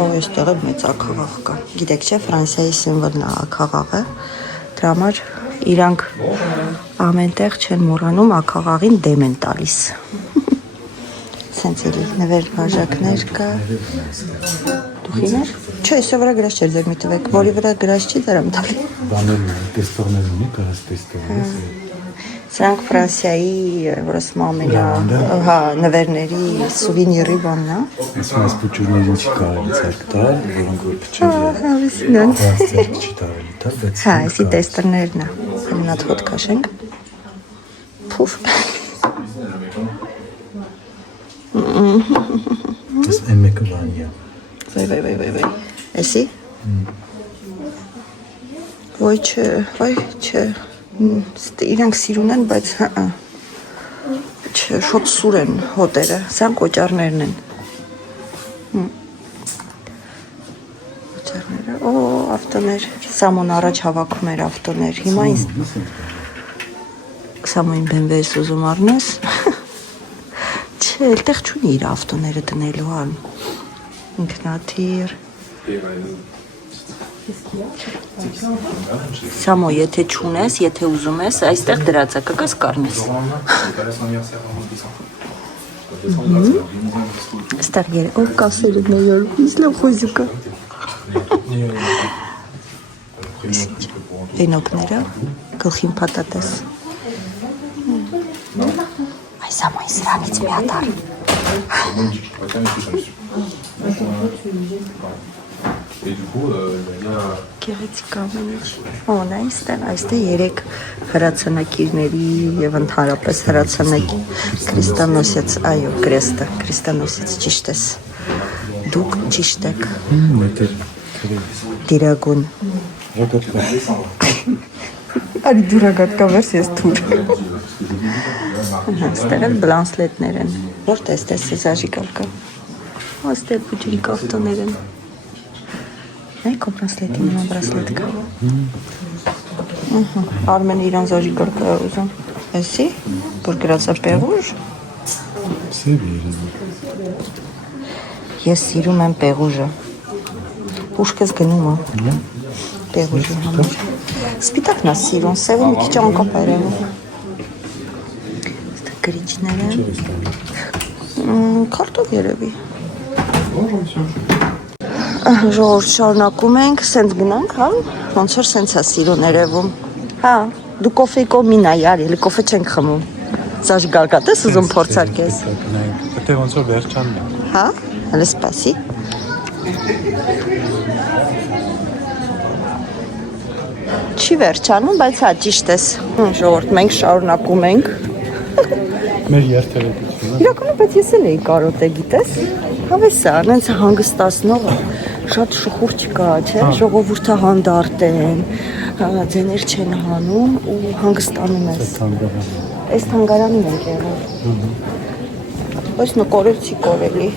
Այստեղ էլ մեծ ակաղաղ կա։ Գիտեք չէ, Ֆրանսիայի սիմվոլն է ակաղաղը։ Դրա համար իրանք ամենտեղ չեն մոռանում ակաղաղին դեմ են տալիս։ Սենց էլի նվեր բաժակներ կա։ Դուխիներ։ Չէ, այսը վրա գրած չէր ձեր մի տվեք, որի վրա գրած չի դրամ տալի։ Բաներն են, տեստորներ ունի, կարաս տեստորներ։ Սրանք Ֆրանսիայի որոշ ամենա, հա, նվերների սուվենիրի բանն է։ Այս փոճուրներին չի կարելի ցերկ տալ, որոնք որ փչել են։ Հա, վիսնան։ Ցերկ չի տարելի տալ, բայց Հա, այսի տեստերներն է։ Հենատ հոտ քաշենք։ Փուֆ։ Այս M1-ը բանի է։ Վայ։ Էսի։ Ոյ չէ։ Իրանք սիրուն են, բայց հա։ Չէ, շոտ սուր են հոտերը, սան կոճարներն են։ Կոճարները, ավտոներ, Սամոն առաջ հավաքում էր ավտոներ, հիմա ինձ Սամոյին BMW ես ուզում առնես։ Չէ, այլտեղ չունի իր ավտոները դնելու ան։ Ինքնաթիր։ Սամո, եթե չունես, եթե ուզում ես, այստեղ դրած է, կգաս կառնես։ Այստեղ ով կասերը նեյոր, իսլամ խոզիկա։ Վենոկները, գլխին պատատես։ Այ Սամոյի սրանից մի հատար։ Գեղեցիկ ամենից։ Նա այստեղ 3 հրացանակիրների եւ ընդհանրապես հրացանակի Քրիստոնոսից, այո, Կրեստը, Քրիստոնոսից ճիշտ ես։ Դուք ճիշտ եք։ Դիրագուն։ Արի դուրագատկա վերսիես թուր։ Այստեղ էլ բլանսլետներ են։ Որտե՞ս տեսես աժիկալկա։ Այստեղ փոճերի կավտոներ են։ Նայք ո բրասլետի նման բրասլետ կա։ Արմենը իրան զաժիգար կա ուզում։ Էսի, որ գրած է պեղուժ։ Ես սիրում եմ պեղուժը։ Ուշք ես գնում է։ Պեղուժի համար։ Սպիտակն է սիրում, սևը մի քիչ անկապ երևում։ Այստեղ գրիչներ են։ Քարտով երևի։ Ժողովուրդ շարունակում ենք, սենց գնանք, հա, ոնց որ սենց է սիրուն երևում։ Հա, դու կոֆեի կոմին ա յար, էլի կոֆե չենք խմում։ Զաժգալկա, տես ուզում փորձարկես։ Եթե ոնց որ վերջանն է։ Հա, հələ սպասի։ Չի վերջանում, բայց հա ճիշտ ես։ Ժողովուրդ, մենք շարունակում ենք։ Մեր երթևեկությունը։ Իրականում, բայց ես էլ էի կարոտե, գիտես։ Հավես է, այնց հանգստացնող շատ շուխուր չկա, չէ՞։ Ժողովուրդը հանդարտ են, ձեներ չեն հանում ու հանգստանում ես։ Այս թանգարանին ենք եղել։ Բայց նկարեցի կարելի։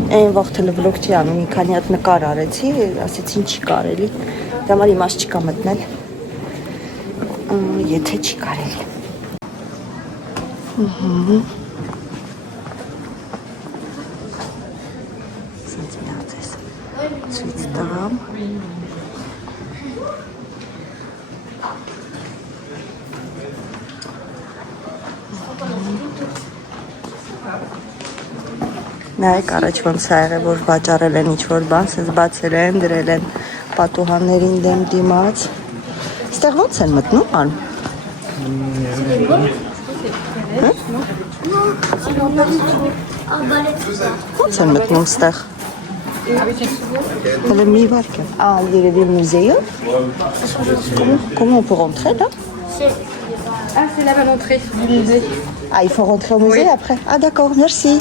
Այն վաղ տելևլոգ չի անում, մի քանի հատ նկար արեցի, ասեցին չի կարելի։ Դա համար իմաստ չկա մտնել։ Եթե չի կարելի։ Ցույց տամ։ Նայեք առաջ ոնց է եղել, որ վաճառել են ինչ-որ բան, սենց բացել են, դրել են պատուհաններին դեմ դիմաց։ Ստեղ ոնց են մտնում, ան։ Ոնց են մտնում ստեղ։ Հələ մի վարք է։ Երևի մուզեյով։ Comment on peut rentrer là? Ah, c'est là-bas l'entrée du musée. Ah, il faut rentrer au musée après. Ah d'accord, merci.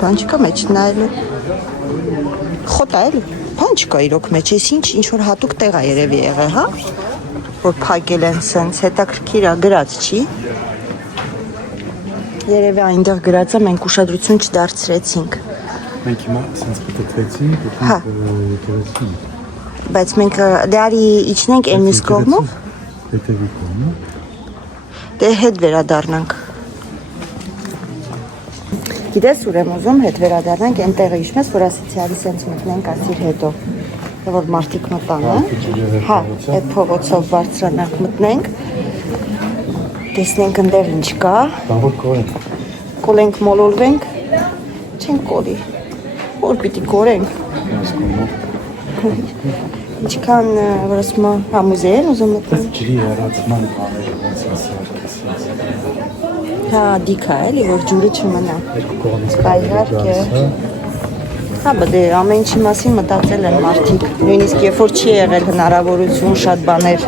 Բան չկա մեջ նայելու։ Խոտ այլ, բան չկա իրոք մեջ, ես ինչ որ հատուկ տեղ է երևի եղել, հա? Որ փակել են սենց, հետաքրքիր է, գրած չի։ Երևի այնտեղ գրածը մենք ուշադրություն չդարձրեցինք։ Մենք հիմա սենց պտտվեցինք, Հա։ եկեղեցին։ Բայց մենք դե արի իջնենք այն մյուս կողմով, Հետևի կողմը։ դե հետ վերադառնանք։ Գիտես ուր եմ ուզում հետ վերադառնանք այն տեղը իշմես, որ ասեցի արի սենց մտնենք ասիր հետո։ Որ մարդիկ մտան, հա, այդ փողոցով բարձրանանք մտնենք, տեսնենք ընդեղ ինչ կա, Բավոր կորենք։ կոլենք մոլոլվենք, չենք կոլի, որ պիտի կորենք, ինչքան որ ասում հա մուզեյ են ուզում մտնենք, Ջրի հեռացման բաները ոնց ասել։ հա դիքա էլի, որ ջուրը չմնա, Երկու կողմից Բա իհարկե։ Հա բդե ամեն ինչի մասին մտածել են մարդիկ, նույնիսկ երբ որ չի եղել հնարավորություն շատ բաներ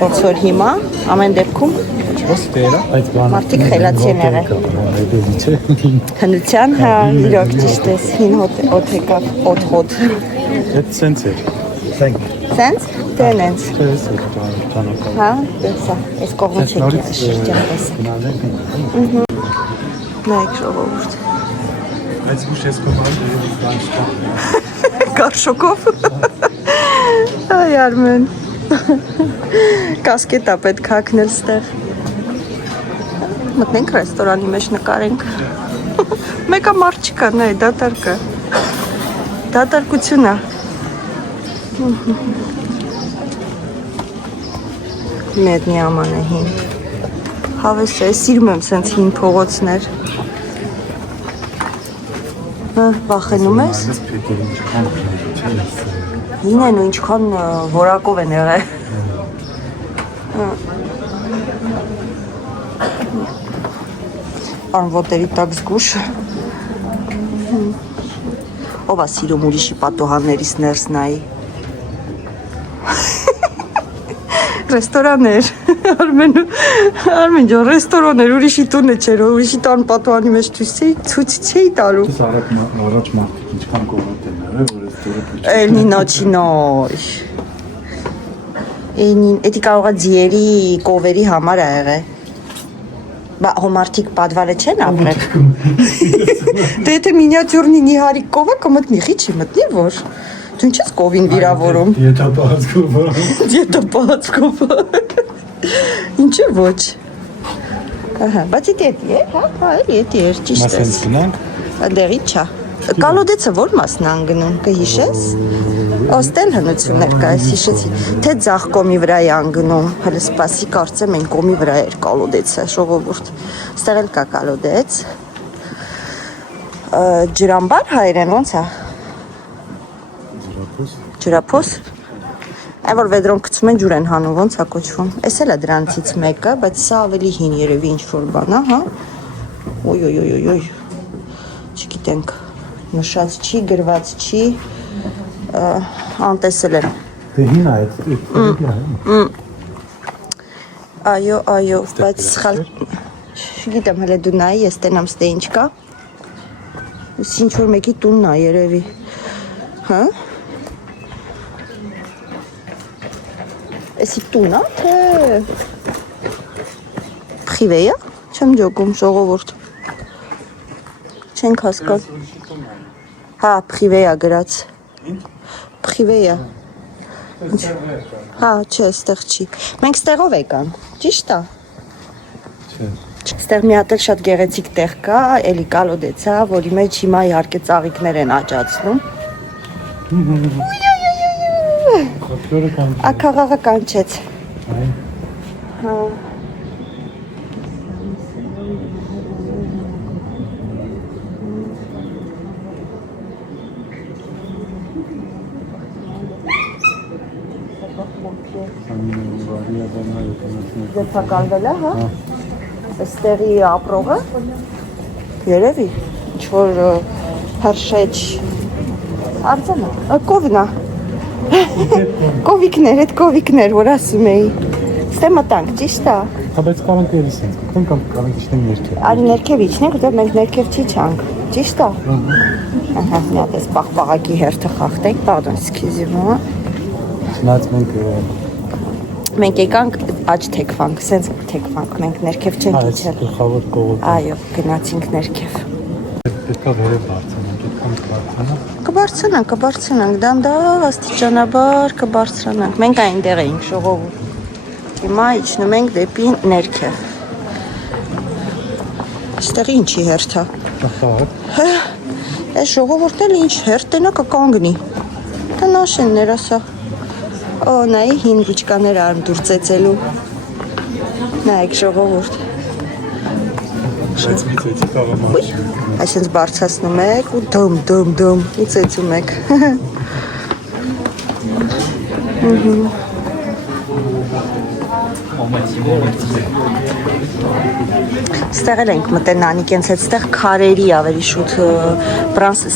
ոնց որ հիմա, ամեն դեպքում Ո՞ս տերը, այդ բանը։ Մարդիկ խելացի են եղել։ Հնության, հա, իրոք ճիշտ ես, հին հոտ եկավ, հոտ։ Այդ սենց էր։ Սենք։ Սենց, դե նենց, Չես էր ճանապարհ։ հա, տեսա, այս կողմից եկի շրջան տեսա։ Նայեք ժողովուրդ։ Այս գուշ ես կոմարը բան չկա։ Կարշոկով։ Այ Արմեն։ Կասկետա պետք հագնել ստեղ։ Մտնենք ռեստորանի մեջ նկարենք։ Մեկը մարդ չկա, նայ, դատարկ է։ Դատարկություն է։ Մեդնի աման է հին։ Հավես է, սիրում եմ սենց հին փողոցներ։ Վախենում ես։ Այս փետերը ինչքան չես։ Հին են ու ինչքան որակով են եղել։ Արմվոտերի տակ զգուշ։ Ով է սիրում ուրիշի պատուհաններից ներս նայի։ Ռեստորաններ։ Արմեն ջան, ռեստորաններ, ուրիշի տունը չէր, ուրիշի տան պատուհանի մեջ ցույց չէի տալու։ Դες առաջ մարդիկ ինչքան կողոտ են եղել, որ այս դերը փիչ։ Էլի նոչինոյ։ Էդի կարողա ձիերի կովերի համար է եղել։ Բա հոմարտիկ պատվարը չեն ապրել։ Դե եթե մինիատյուրնի նիհարիկ կով է կմտնի, խի չի մտնի որ։ Դու ինչ ես կովին վիրավորում։ Դիետապահացկով։ Դիետապահացկով։ Ինչը ոչ։ Ահա, բայց դետի է, հա, էլի էդի էր, ճիշտ Մաս ես։ ենք գնանք։ Դեղի չա։ Կալոդեցը որ մասն են գնում, կհիշես։ Ոստել հնություններ կա, ես հիշեցի։ Թե ձախ կոմի վրա են գնում, հələ սպասի կարծեմ այն կոմի վրա էր կալոդեցը, ժողովուրդ։ Ստեղ էլ կա կալոդեց։ Ջրամբար հայերեն ոնց է։ Ջրափոս։ Այն որ վեդրոն գցում են ջուր են հանում, ոնց է կոչվում։ Էս էլ է դրանցից մեկը, բայց սա ավելի հին երևի ինչ որ բան է, հա։ Ոյ։ Չգիտենք։ նշած չի, գրված չի, անտեսել եմ։ Դե հին այդ Այո, բայց սխալ չգիտեմ, հələ դու նայի, ես տենամ ստե ինչ կա։ Ես ինչ որ մեկի տունն է երևի։ Հա։ Էսի տուն է, թե պրիվե է։ Չեմ ջոկում, ժողովուրդ։ Չենք հասկանում։ Հա, պրիվե է գրած։ Պրիվե է։ Հա, չէ, ստեղ չի։ Մենք ստեղով եկան, ճիշտ է։ Ստեղ մի հատ էլ շատ գեղեցիկ տեղ կա, էլի կալոդեցա, որի մեջ հիմա իհարկե ծաղիկներ են աճացնում։ Ակաղաղը կանչեց։ Հա։ Ձերբակալվել է, հա։ Այստեղի ապրողը երևի ինչ-որ հրշեջ արձանա, կովնա, կովիկներ, այդ կովիկներ, որ ասում էի, ստե մտանք, ճիշտ է։ Հա, բայց կարանք էլիս ենք, կամ կարանք իչնենք ներքև։ Արի ներքև իչնենք, որտեղ մենք ներքև չի չանք, ճիշտ է։ Ահա, մի հատ էս պաղպաղակի հերթը խախտենք, պարդոն, սկիզիվը։ Չնայած Մենք եկանք աջ թեքվանք, սենց թեքվանք, մենք ներքև չենք իջել։ գլխավոր կողը։ Այո, գնացինք ներքև։ Պետքա վերև բարձրանանք, այդքան Կբարձրանանք, դանդաղ աստիճանաբար կբարձրանանք։ Մենք այնտեղ էինք ժողովուրդ։ Հիմա իջնում ենք դեպի ներքև։ Այստեղ ինչի հերթ է։ Այս ժողովուրդն էլ ինչ հերթենա կկանգնի։ Տնաշեններ ասա։ Օ, նայի հին բուչկաներ արմդուր ծեծելու։ Նայեք ժողովուրդ։ Այսինքն բարձրացնում եք ու դում ու ծեծում եք։ Ստեղ էլ ենք մտել նանիք ենց հետ, ստեղ քարերի ավելի շուտ,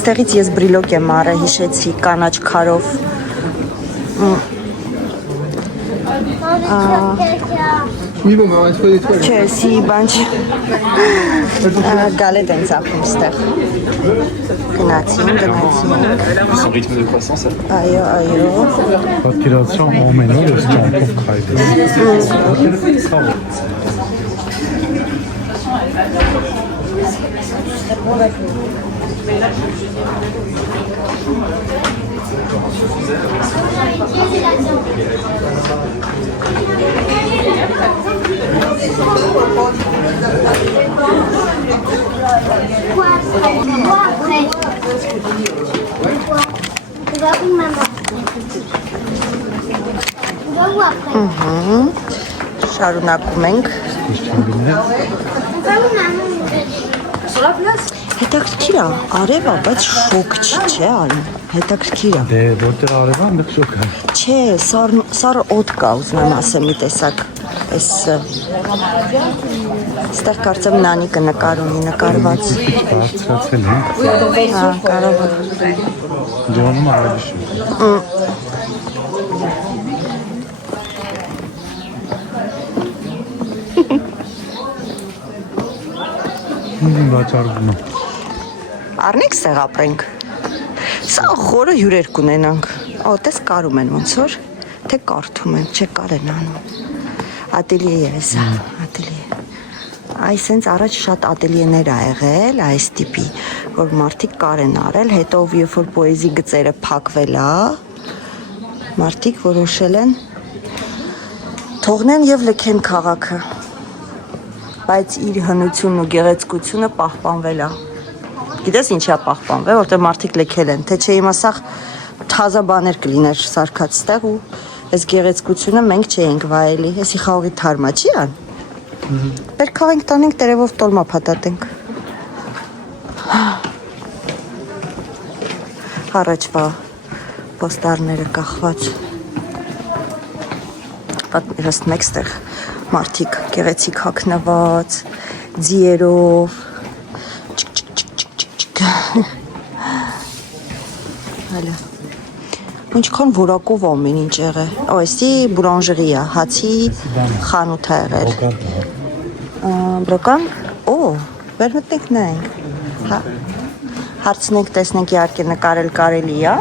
ստեղից ես բրիլոկ եմ առը, հիշեցի, կանաչ քարով։ Չէ, սի բան չի, գալետ են ծախում ստեղ, գնացինք։ Son rythme de croissance. Այո։ պատկերացրամ ամեն օր ես ճամփով քայլել։ Շարունակում ենք։ Հետաքրքիր է, արև է, բայց շոկ չի, չէ արին, հետաքրքիր է։ Դե, որտեղ արև է, այնտեղ շոկ է։ Չէ, սառը օդ կա, ուզում եմ ասեմ մի տեսակ, այս, ստեղ կարծեմ նանիկը նկար ունի, նկարված։ Բարձրացել ենք։ Հա, կարող է։ Ջանում ավելի շուտ։ Բաճարվում է։ Առնենք ստեղ ապրենք։ Սա խորը հյուրեր կունենանք։ Ո, տես կարում են ոնց որ, թե կարդում են, չէ կար են անում։ Ատելիե է սա, ատելիե։ Այս հենց առաջ շատ ատելիեներ ա եղել, այս տիպի, որ մարդիկ կար են արել, հետո երբ որ պոեզի գծերը փակվել ա, մարդիկ որոշել են թողնեն եւ լքեն քաղաքը։ Բայց իր հնությունն ու գեղեցկությունը պահպանվել է։ Գիտես ինչա պահպանվել, որտեղ մարդիկ լքել են, թե չէ հիմա սա թազա բաներ կլիներ սարքած ստեղ ու այս գեղեցկությունը մենք չէինք վայելի։ Էսի խաղողի թարմա չի ան։ Բեր քաղենք տանենք տերևով տոլմա փաթաթենք։ Առաջվա պոստարները կախված։ Պատմիրաստ մեկ ստեղ մարդիկ գեղեցիկ հագնված, ձիերով, Հələ։ Ինչքան որակով ամեն ինչ եղել։ Այսի բուլանժերի է, հացի խանութ է եղել։ Բրոկան։ Օ, վեր մտնենք նայենք։ Հա։ Հարցնենք, տեսնենք իհարկե նկարել կարելի է։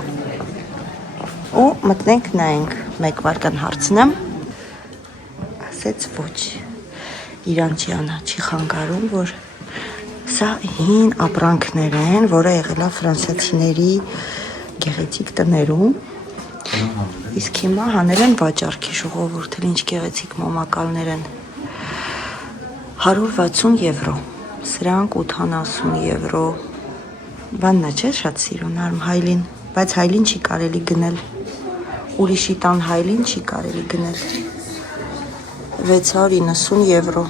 Ու մտնենք նայենք։ Մեկ վարքան հարցնեմ։ Ասեց ոչ։ Իրան չի անա, չի խանգարում, որ սա հին ապրանքներ են, որը եղել է ֆրանսիացիների գեղեցիկ տներում։ Իսկ հիմա հանել են վաճառքի ժողովուրդը, ինչ գեղեցիկ մոմակալներ են։ 160 եվրո, սրանք 80 եվրո։ Բաննա չէ, շատ սիրուն արմ հայլին, բայց հայլին չի կարելի գնել։ Ուրիշի տան հայլին չի կարելի գնել։ 690 եվրո։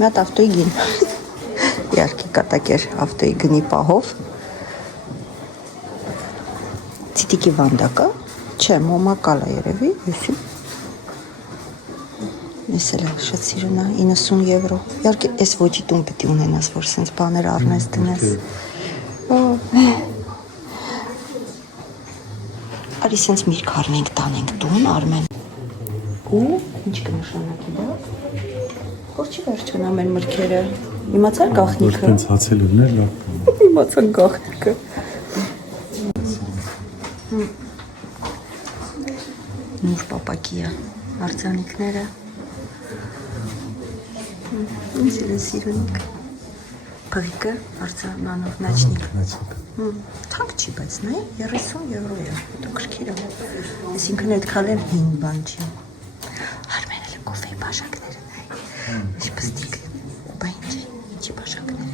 Մի հատ ավտոյի գին։ Իհարկե կատակեր ավտոյի գնի պահով։ Ցիտիկի վանդակը, չէ, մոմակալ է երևի, եսի։ Ես էլ շատ սիրուն է, 90 եվրո։ Իհարկե, այս ոչի տուն պետք է ունենաս, որ սենց բաներ առնես դնես։ Արի սենց միրգ առնենք, տանենք տուն, Արմեն։ Ու ինչ կնշանակի դա։ Որ չի վերջանա մեր մրգերը։ Իմացար գաղտնիքը։ Որտենց հացել ուներ լավ։ Իմացան գաղտնիքը։ Նուր պապակի է, արձանիկները։ Ինձ էլ է սիրունիկ։ Փղիկը, արձանանով, նաչնիկ։ Թանկ չի, բայց նայ, 30 եվրո է, հետո կրքիր է։ Այսինքն այդ քալեն հին բան չի։ Արմեն էլ կոֆեի բաժակները նայ, ինչ պստիկ, բա ինչի բաժակները։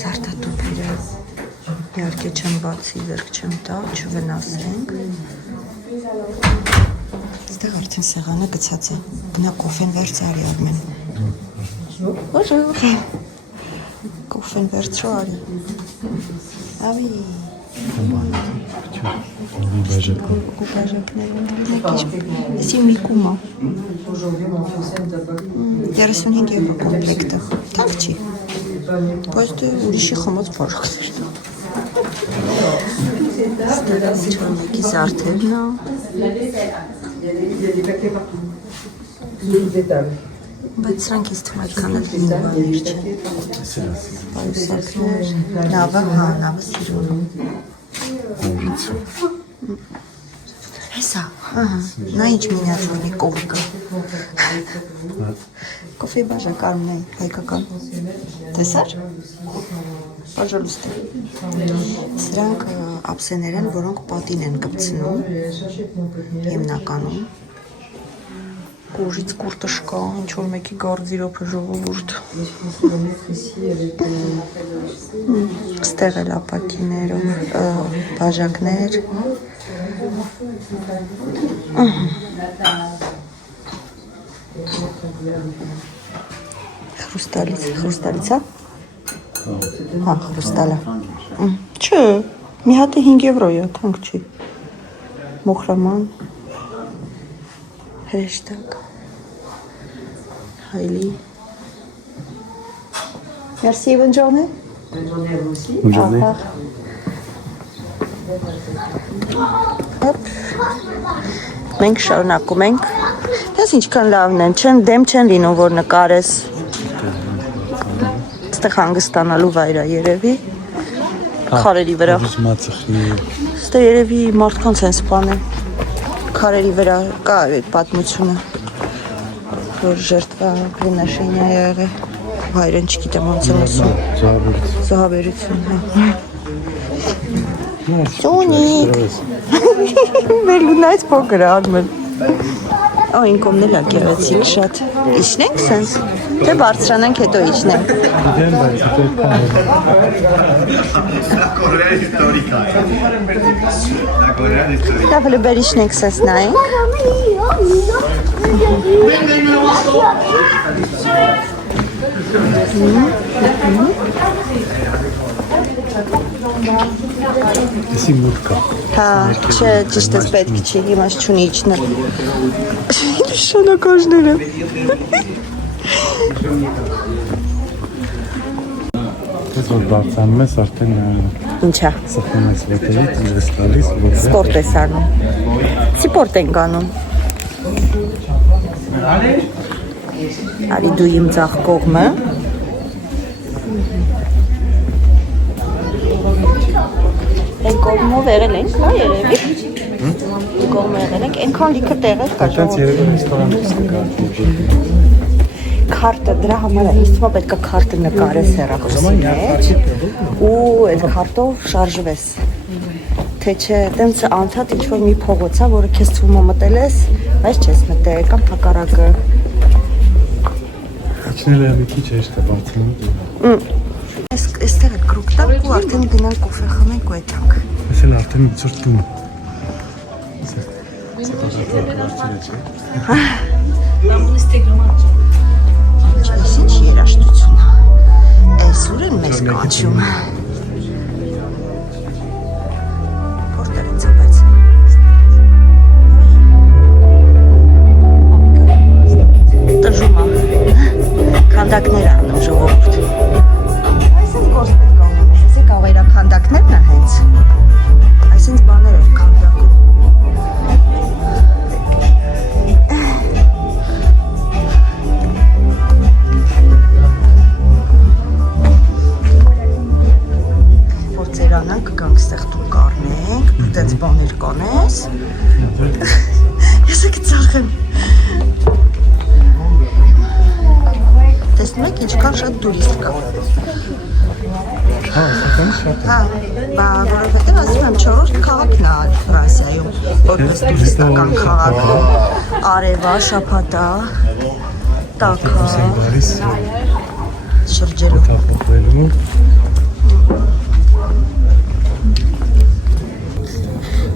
Զարտատուփերը, իհարկե չեմ բացի, վերք չեմ տա, չվնասենք։ Այստեղ արդեն սեղանը գցած է, գնա կոֆեն վերց արի Արմեն։ Bonjour. Կոֆեն վերցրո արի։ Ավի։ Բաժակները։ Էսի միկում է։ 35 եվրո կոմպլեկտը։ Թանկ չի։ Բայց դե ուրիշի խմած բաժակներ։ Ստեղից չանեկի զարդերն է։ Բայց սրանք ես թվում այդքան էլ հին բաներ չեն։ Պայուսակներ, նավը, հա, նավը սիրուն։ Հեսա, նա ինչ մինիատյուրնի կովիկը։ Կոֆեի բաժակ արմն է, հայկական։ Տեսար? Պաժոլուստ է։ Սրանք ապսեներ են, որոնք պատին են կպցնում, հիմնականում։ Կուժից կուրտը շկա, ինչ-որ մեկի գարձիրոպը ժողովուրդ։ Ստեղ էլ ապակիներում բաժակներ։ Խրուստալից է։ Հա, խրուստալը։ Չէ, մի հատը 5 եվրո է, թանկ չի։ Մոխրաման։ Հրեշտակ, հայլի։ Merci, bonne journée. Bonne journée. Մենք շարունակում ենք։ Դες ինչքան լավն են, դեմ չեն լինում, որ նկարես։ Ստեղ հանգստանալու վայր է երևի։ Քարերի վրա։ Ստեղ երևի մարդկանց են սպանել։ Քարերի վրա կա այդ պատմությունը, որ ժերտվա приношения է եղել, հայրեն չգիտեմ ոնց եմ ասում, զոհաբերություն, հա։ Սունիկ, մեր լունայց փոքր Արմեն, այն կոմն էլ է գեղեցիկ շատ, իջնենք սենց, թե բարձրանանք հետո իջնենք։ Լավ հլը բեր իջնենք սենց նայենք։ Էսի մուտք կա։ Հա, չէ, ճիշտ ես պետք չի, հիմաս չունի իջնել։ Շանակաժները։ Ասես որ բարձանում ես արդեն Ինչա։ սխում ես ոտերից, ես տալիս, որ Սպորտ ես անում։ Սպորտ ենք անում։ Արի դու իմ ձախ կողմը։ Այն կողմով եղել ենք, հա երևի։ Կողմը եղել ենք, այնքան լիքը տեղեր կա։ Այդպես երևի ռեստորանից նկարվում։ Քարտը դրա համար է, ինձ թվում է պետք է քարտը նկարես հեռախոսի մեջ ու այդ քարտով շարժվես։ Թե չէ, տենց անդադ ինչ-որ մի փողոց է, որը քեզ թվում է մտել ես, բայց չես մտել, կամ հակառակը։ Իջնել է մի քիչ հեշտ է բարձրանում։ Այստեղ էլ կրուկ տանք ու արդեն գնանք կոֆե խմենք ու այդանք։ Ես էլ արդեն մի ծուրտ տուն։ Այս ինչ երաշտություն է։ Այսուր են մեզ կանչում։ Որտեղ են ծապած։ Տժում է։ Քանդակներ անում ժողովուրդ։ Այսինչ գործ պետք է ունենաս, ասի կարող իրա քանդակներն է հենց։ Այսինչ բաներ էր քանդակում։ Որ ծերանանք գանք ստեղ տուն կառնենք, դու տենց բաներ կանես։ Ես եք ծախեմ։ Տեսնում եք ինչքան շատ տուրիստ կա։ Հա, ասական շատ է։ Հա, բա որովհետև ասում եմ 4-րդ քաղաքն է Ֆրանսիայում, որպես տուրիստական քաղաք։ Արևա, շաբաթա, տաքա, Բարիս շրջելով։ տափոխվելու։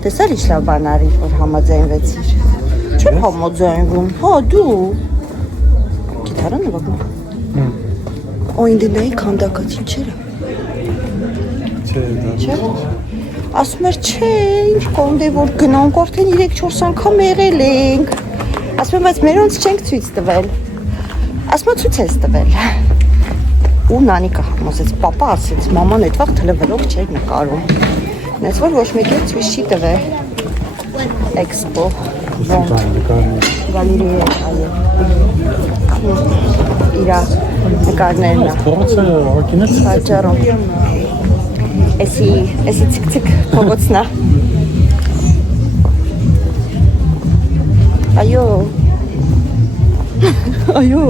Տեսար ինչ լավ բան արի, որ համաձայնվեցիր։ Չեմ համաձայնվում, հա դու։ Գիտարը նվագում։ Օյնդինայի քանդակած ինչերը։ Չէ, դա։ Չէ։ Ասում էր, չէ, ինչ կոնդե որ գնանք արդեն 3-4 անգամ եղել ենք։ Ասում եմ, բայց մերոնց չենք ցույց տվել։ Ասում եմ, ցույց ես տվել։ Ու նանիկը համոզեց, պապա ասեց, մաման այդ վաղ թելևելով չէր նկարում։ Նես որ ոչ մեկի ցույց չի տվել։ Էքսպո։ Գալերեա, այո։ Իրա նկարներն է։ Փողոցը ակին է։ Հաճարում։ Էսի ցիկ-ցիկ փողոցն է։ Այո։ Այո։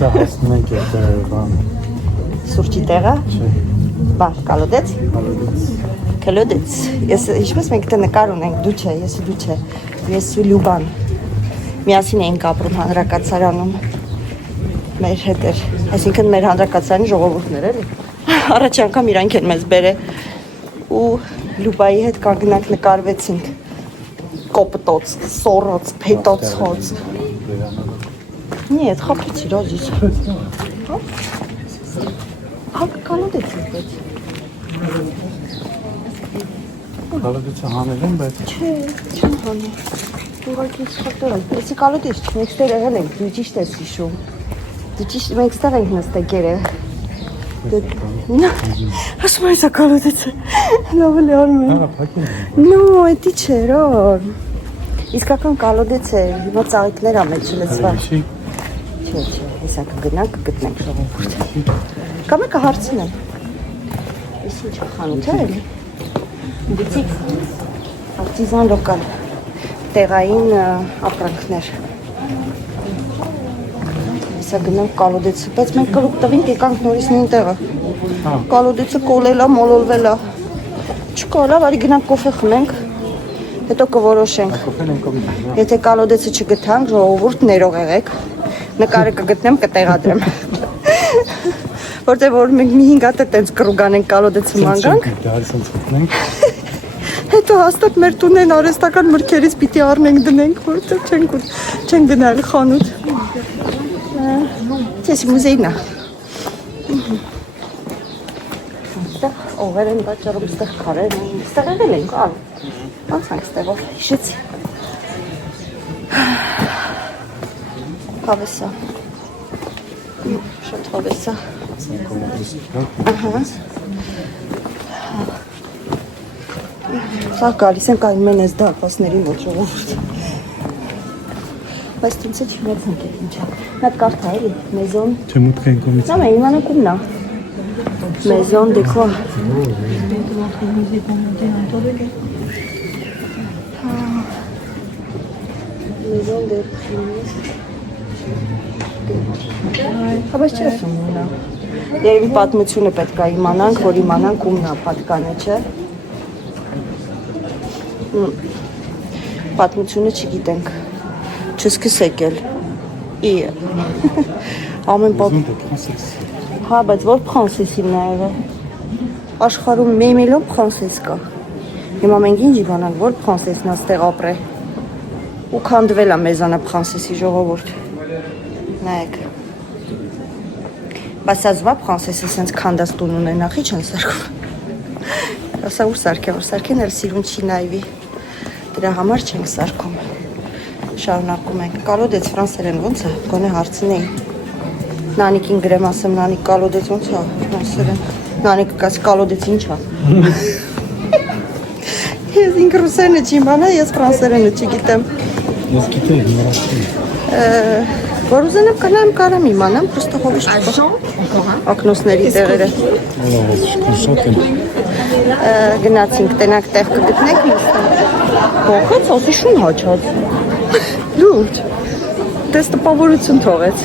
Սա հասնում ենք այդ բան։ Սուրճի տեղը։ Չէ, Բա, կալոդեց։ հալոդից։ Կալոդեց։ Ես ինչպես մենք դե նկար ունենք, դու չէ, ես ու դու չէ։ Ես ու Լյուբան։ Միասին էինք ապրում հանրակացարանում։ Մեր հետ էր, այսինքն մեր հանրակացարանի ժողովուրդներ էլի։ Առաջ անգամ իրանք են մեզ բերել ու Լյուբայի հետ կանգնանք նկարվեցինք։ Կոպտոց, սորոց, փետոցոց։ Нет, խափեցի ռոզից։ Հա, կալոդեցի պետք։ Հալոդիցը հանել են, բայց Չէ, չեմ հանի։ Ուղղակի սխալտոր է։ Էսի կալոդից չի, մենք ստեղ եղել ենք, դու ճիշտ ես հիշում։ Դու ճիշտ, մենք ստեղ ենք նստել գերը։ Ասում այս կալոդից է։ Լավ է արում են։ հա, փակին է։ Նո, էդի չէր, օր։ Իսկական կալոդից է, հիմա ծաղիկներ ամեջ լծված։ Ինչի Չէ, հեսա կգնանք, կգտնենք ժողովուրդ։ Կամ եկա հարցնեմ։ Էս ինչ խանութ է էլի։ Բուտիկ, արտիզան լոկալ, տեղային ապրանքներ։ Հեսա գնանք կալոդեցը, բայց մենք կլուկ տվինք եկանք նորից նույն տեղը։ Կալոդեցը կոլելա, մոլոլվելա։ Չկա, լավ, արի գնանք կոֆե խմենք, հետո կորոշենք։ կոֆեն են կոմի։ Եթե կալոդեցը չգտանք, ժողովուրդ ներող եղեք, նկարը կգտնեմ, կտեղադրեմ։ Որտեղ որ մենք մի 5 հատ է տենց կրուգան ենք կալոդեցը մանգանք, Դարի սենց գտնենք։ հետո հաստատ մեր տունեն արեստական մրգերից պիտի առնենք դնենք, որտեղ չեն գնալ խանութ։ Ես մուզեյն է։ Այստեղ օղեր են բաճարում, այստեղ քարեր են, այստեղ եղել ենք, ոնց ենք այստեղով, հիշեցի։ Հավեսա։ Շատ հավեսա։ Սա գալիս են կայնում են այս դարպասների մոտ ժողովուրդ։ Բայց ինձ է չիմացանք է ինչա։ Նատ կարթա էլի, մեզոն։ Չէ մուտք են կոմից։ Նա մեն իմանանք ումնա։ Մեզոն դեկոր։ Մեզոն դեկոր։ Հաբաս չի ասում ումնա։ Երևի պատմությունը պետք է իմանանք, որ իմանանք ումնա պատկանը, չէ։ Պատմությունը չգիտենք, չսկսեք էլ, ամեն պատ, հա, բայց որ պրանսեսին նաև է, աշխարում մեյմելով պրանսես կա, հիմա մենք ինչ իվանանք, որ պրանսեսն աստեղ ապր է, ու կանդվել է մեզանա պրանսեսի ժողովուրդ, նայեք, բայց ասվա պրանսեսը սենց կանդաստուն ունենախ, ի չեն սարկում, ասա ուր սարք է, որ սարքեն էլ սիրուն չի նայվի, դրա համար չենք սարկում, շարունակում ենք, կալոդեց ֆրանսերեն ոնց է, գոնե հարցնեի, նանիկին գրեմ ասեմ, նանիկ կալոդեց ոնց է, ֆրանսերեն, նանիկ կաս կալոդեց ինչ է, ես ինք ռուսերնը չի իմանա, ես ֆրանսերենը չգիտեմ, Ես գիտեի, մրացի։ որ ուզենեմ կնայեմ կարամ իմանամ, պրստը հովիշ ակնոսների տեղերը, Շատ եմ։ գնացինք, տենակ տեղ կգտնենք հոխեց, ասի շուն հաչած, լուրջ, տես տպավորություն թողեց,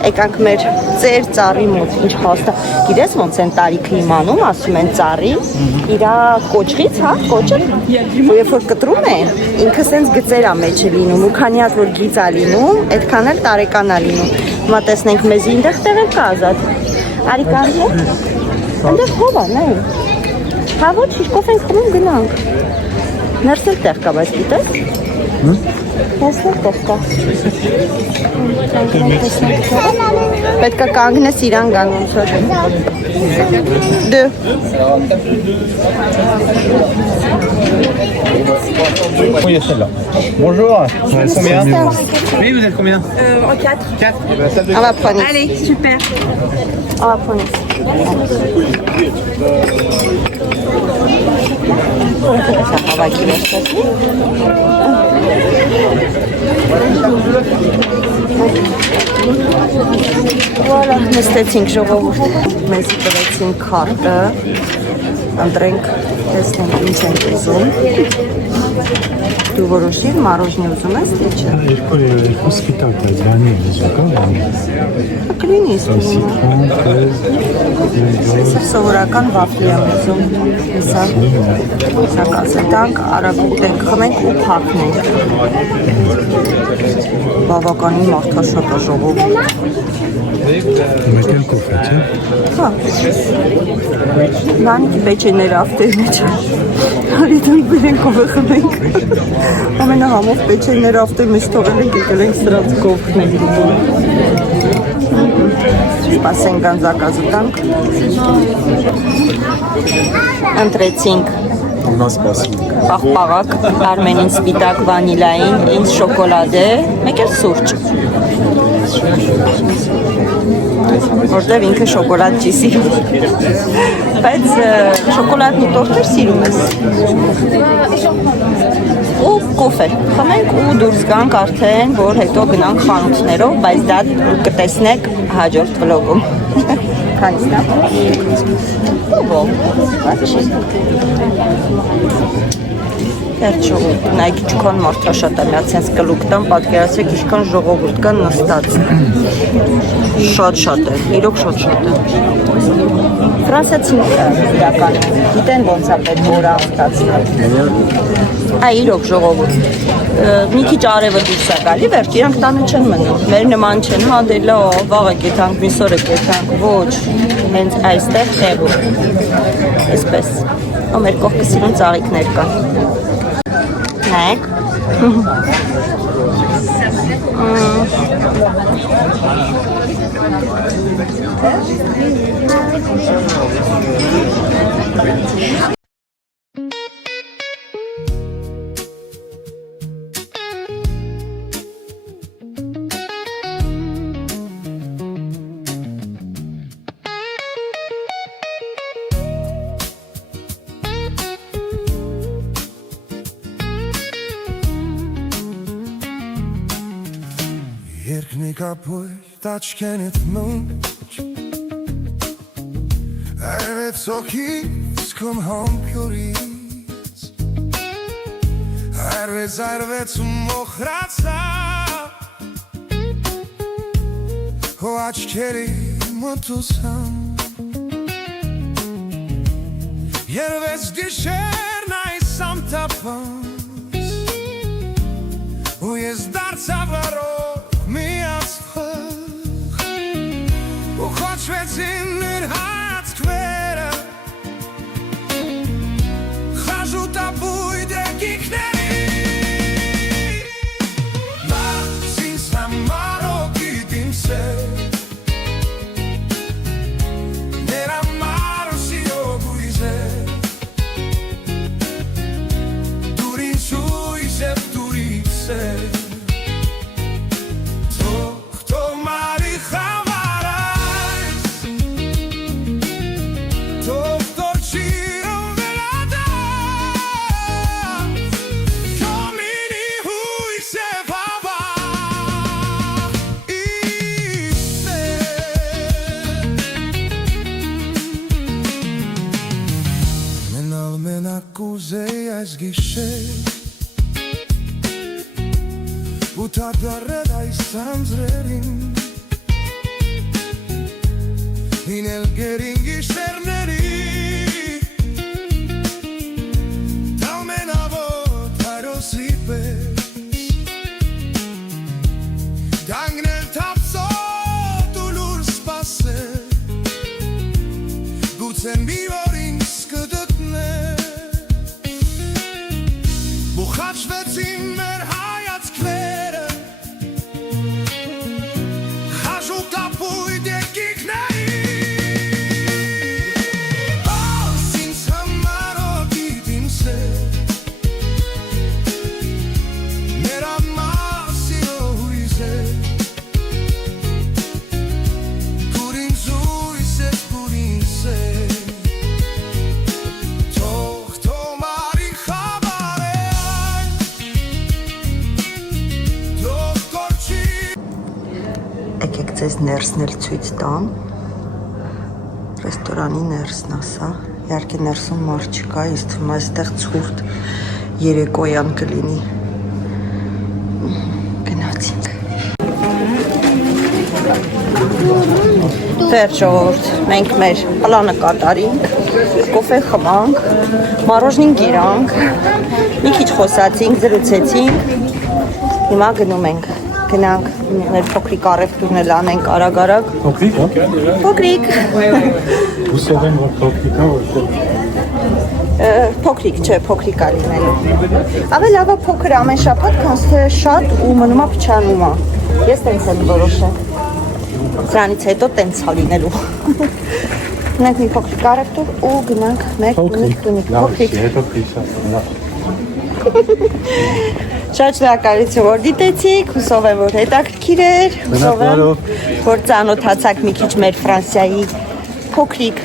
եկանք մեր ծեր ծառի մոտ, ինչ հաստա, գիրես ոնց են տարիքը իմանում, ասում են ծառի, իրա կոչղից, հա, կոչը, ու երբ որ կտրում են, ինքը սենց գծեր ա մեջը լինում, ու քանի հատ որ գիծ ա լինում, այդքան էլ տարեկան ա լինում, հիմա տեսնենք մեզի ինտեղ տեղ էլ կա ազատ, արի կարի է, ընդեղ հով ա, նայ, հա ոչ, շիշկով ենք խմում գնանք, ներսել տեղ կա, բայց գիտես, ներսել տեղ կա, պետք է կանգնես իրան գան ոնց որ, դու, Oui, c'est là. Bonjour. Combien? Oui, vous êtes combien? En 4. 4. on va prendre, Allez, super. on va prendre, ça va qui va se passer. Voilà, նստեցինք ժողովուրդ, մեզ տվեցին քարտը, ընտրենք, տեսնենք ինչ ենք ուզում, դու որոշիր, մարոժնի ուզում ես, թե չէ, Երկու սպիտակ, բայց վանի ուզում կա, կլինի իսպունում, սա սովորական վաֆլի եմ ուզում, սա կասետանք, արագ ուտենք, խմենք ու փակնենք, բավականին մարդաշատ է ժողովուրդ, մեկ էլ կոֆե, չէ։ հա, նանիքի պեչեները ավտերն է չէ, հարիտան բերենք ով է խմենք, ամենահամով պեչեները ավտեր մեզ թողել ենք եկել ենք սրանց կովքնենք, սպասենք կան զակազը տանք, ընտրեցինք պաղպաղակ, Արմենին սպիտակ վանիլային, ինձ շոկոլադե, մեկ էլ սուրճ, որտև ինքը շոկոլադ չի սիրում, բայց շոկոլադնի տորտեր սիրում ես, ու կոֆե, խմենք ու դուրս գանք արդեն, որ հետո գնանք խանութներով, բայց դա կտեսնեք հաջորդ վլոգում, քանիսն է, ով, բայց չի, Երդ ժողովուրդ, նայք իչքան մարդաշատ է, միած սենց կլուկ տան, պատկերացեք իչքան ժողովուրդ կան նստած, շատ է, իրոք շատ է, ֆրանսիացին իրական, գիտեն ոնց է պետք որը անցկացնել, իրոք ժողովուրդ, մի քիչ արևը դուրս է գալի, վերջ, իրանք տանը չեն մնում, մեր նման չեն, հա դե լավ, վաղը կեթանք, միսորը կեթանք, ոչ, հենց այստեղ տեղում, այսպես, մեր կողքը սիրուն ծաղիկներ կան, նայեք, մի կապույտ աչքենիդ մունջ Արվեց օքից կում համպյուրից Արվեց ու մոխրացա Հո աչքերի մտուսան Երվեց գիշերն այս ամտապանց Ու ես դարձավ առով մի ասպախ Ու խոչվեցին նր հայացքվերը Խաժուտ ապույտ եկիքների Բայց ինձ համար օգիտ իմ սեր այս գիշեր ու թադարել այս անձրերին ինել գերին գիշերների տալմենավոտ հայրոսի պես դանգնել թապսոտ ու լուր սպասել գուցե մի որ ինձ կդտնել Խաչվեցին մեր հայացքները Խաժուտ ապույտ եկիքների Ահ, ինձ համար օգիտ իմ սեր Մեր համար սիրո հույզեր Կուր ինձ հույս է, կուր ինձ սեր Եկեք ձեզ ներսնել ցույց տամ ռեստորանի ներսն ասա իհարկե ներսում մարդ չկա ինձ թվում է այստեղ ցուրտ երեկոյան կլինի գնացինք Տեր ժողովուրդ մենք մեր պլանը կատարինք կոֆե խմանք մորոժնին գիրանք մի քիչ խոսացինք զրուցեցինք հիմա գնում ենք Գնանք մեր փոքրիկ առևտուրն էլ անենք արագ-արագ։ Փոքրիկ, հա՞։ Փոքրիկ։ Հուսով եմ, որ փոքրիկ է, որ փոքրիկ չէ, փոքրիկ է լինելու։ Ավելի լավ է փոքր ամեն շաբաթ, քան թե շատ ու մնում է փչանում է։ Ես տենց եմ որոշել։ Սրանից հետո տենց է լինելու։ Գնանք մի փոքրիկ առևտուր ու գնանք մեր տունիկ։ Փոքրիկ։ Հետո քիչ է։ Շատ շնորհակալություն, որ դիտեցիք, հուսով եմ, որ հետաքրքիր էր, հուսով եմ, որ ծանոթացաք մի քիչ մեր Ֆրանսիայի փոքրիկ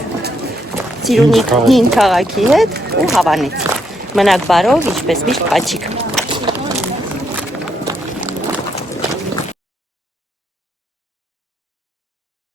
ծիրունիկ հին քաղաքի հետ ու հավանեցիք։ Մնաք բարով, ինչպես միշտ, պաչիկ։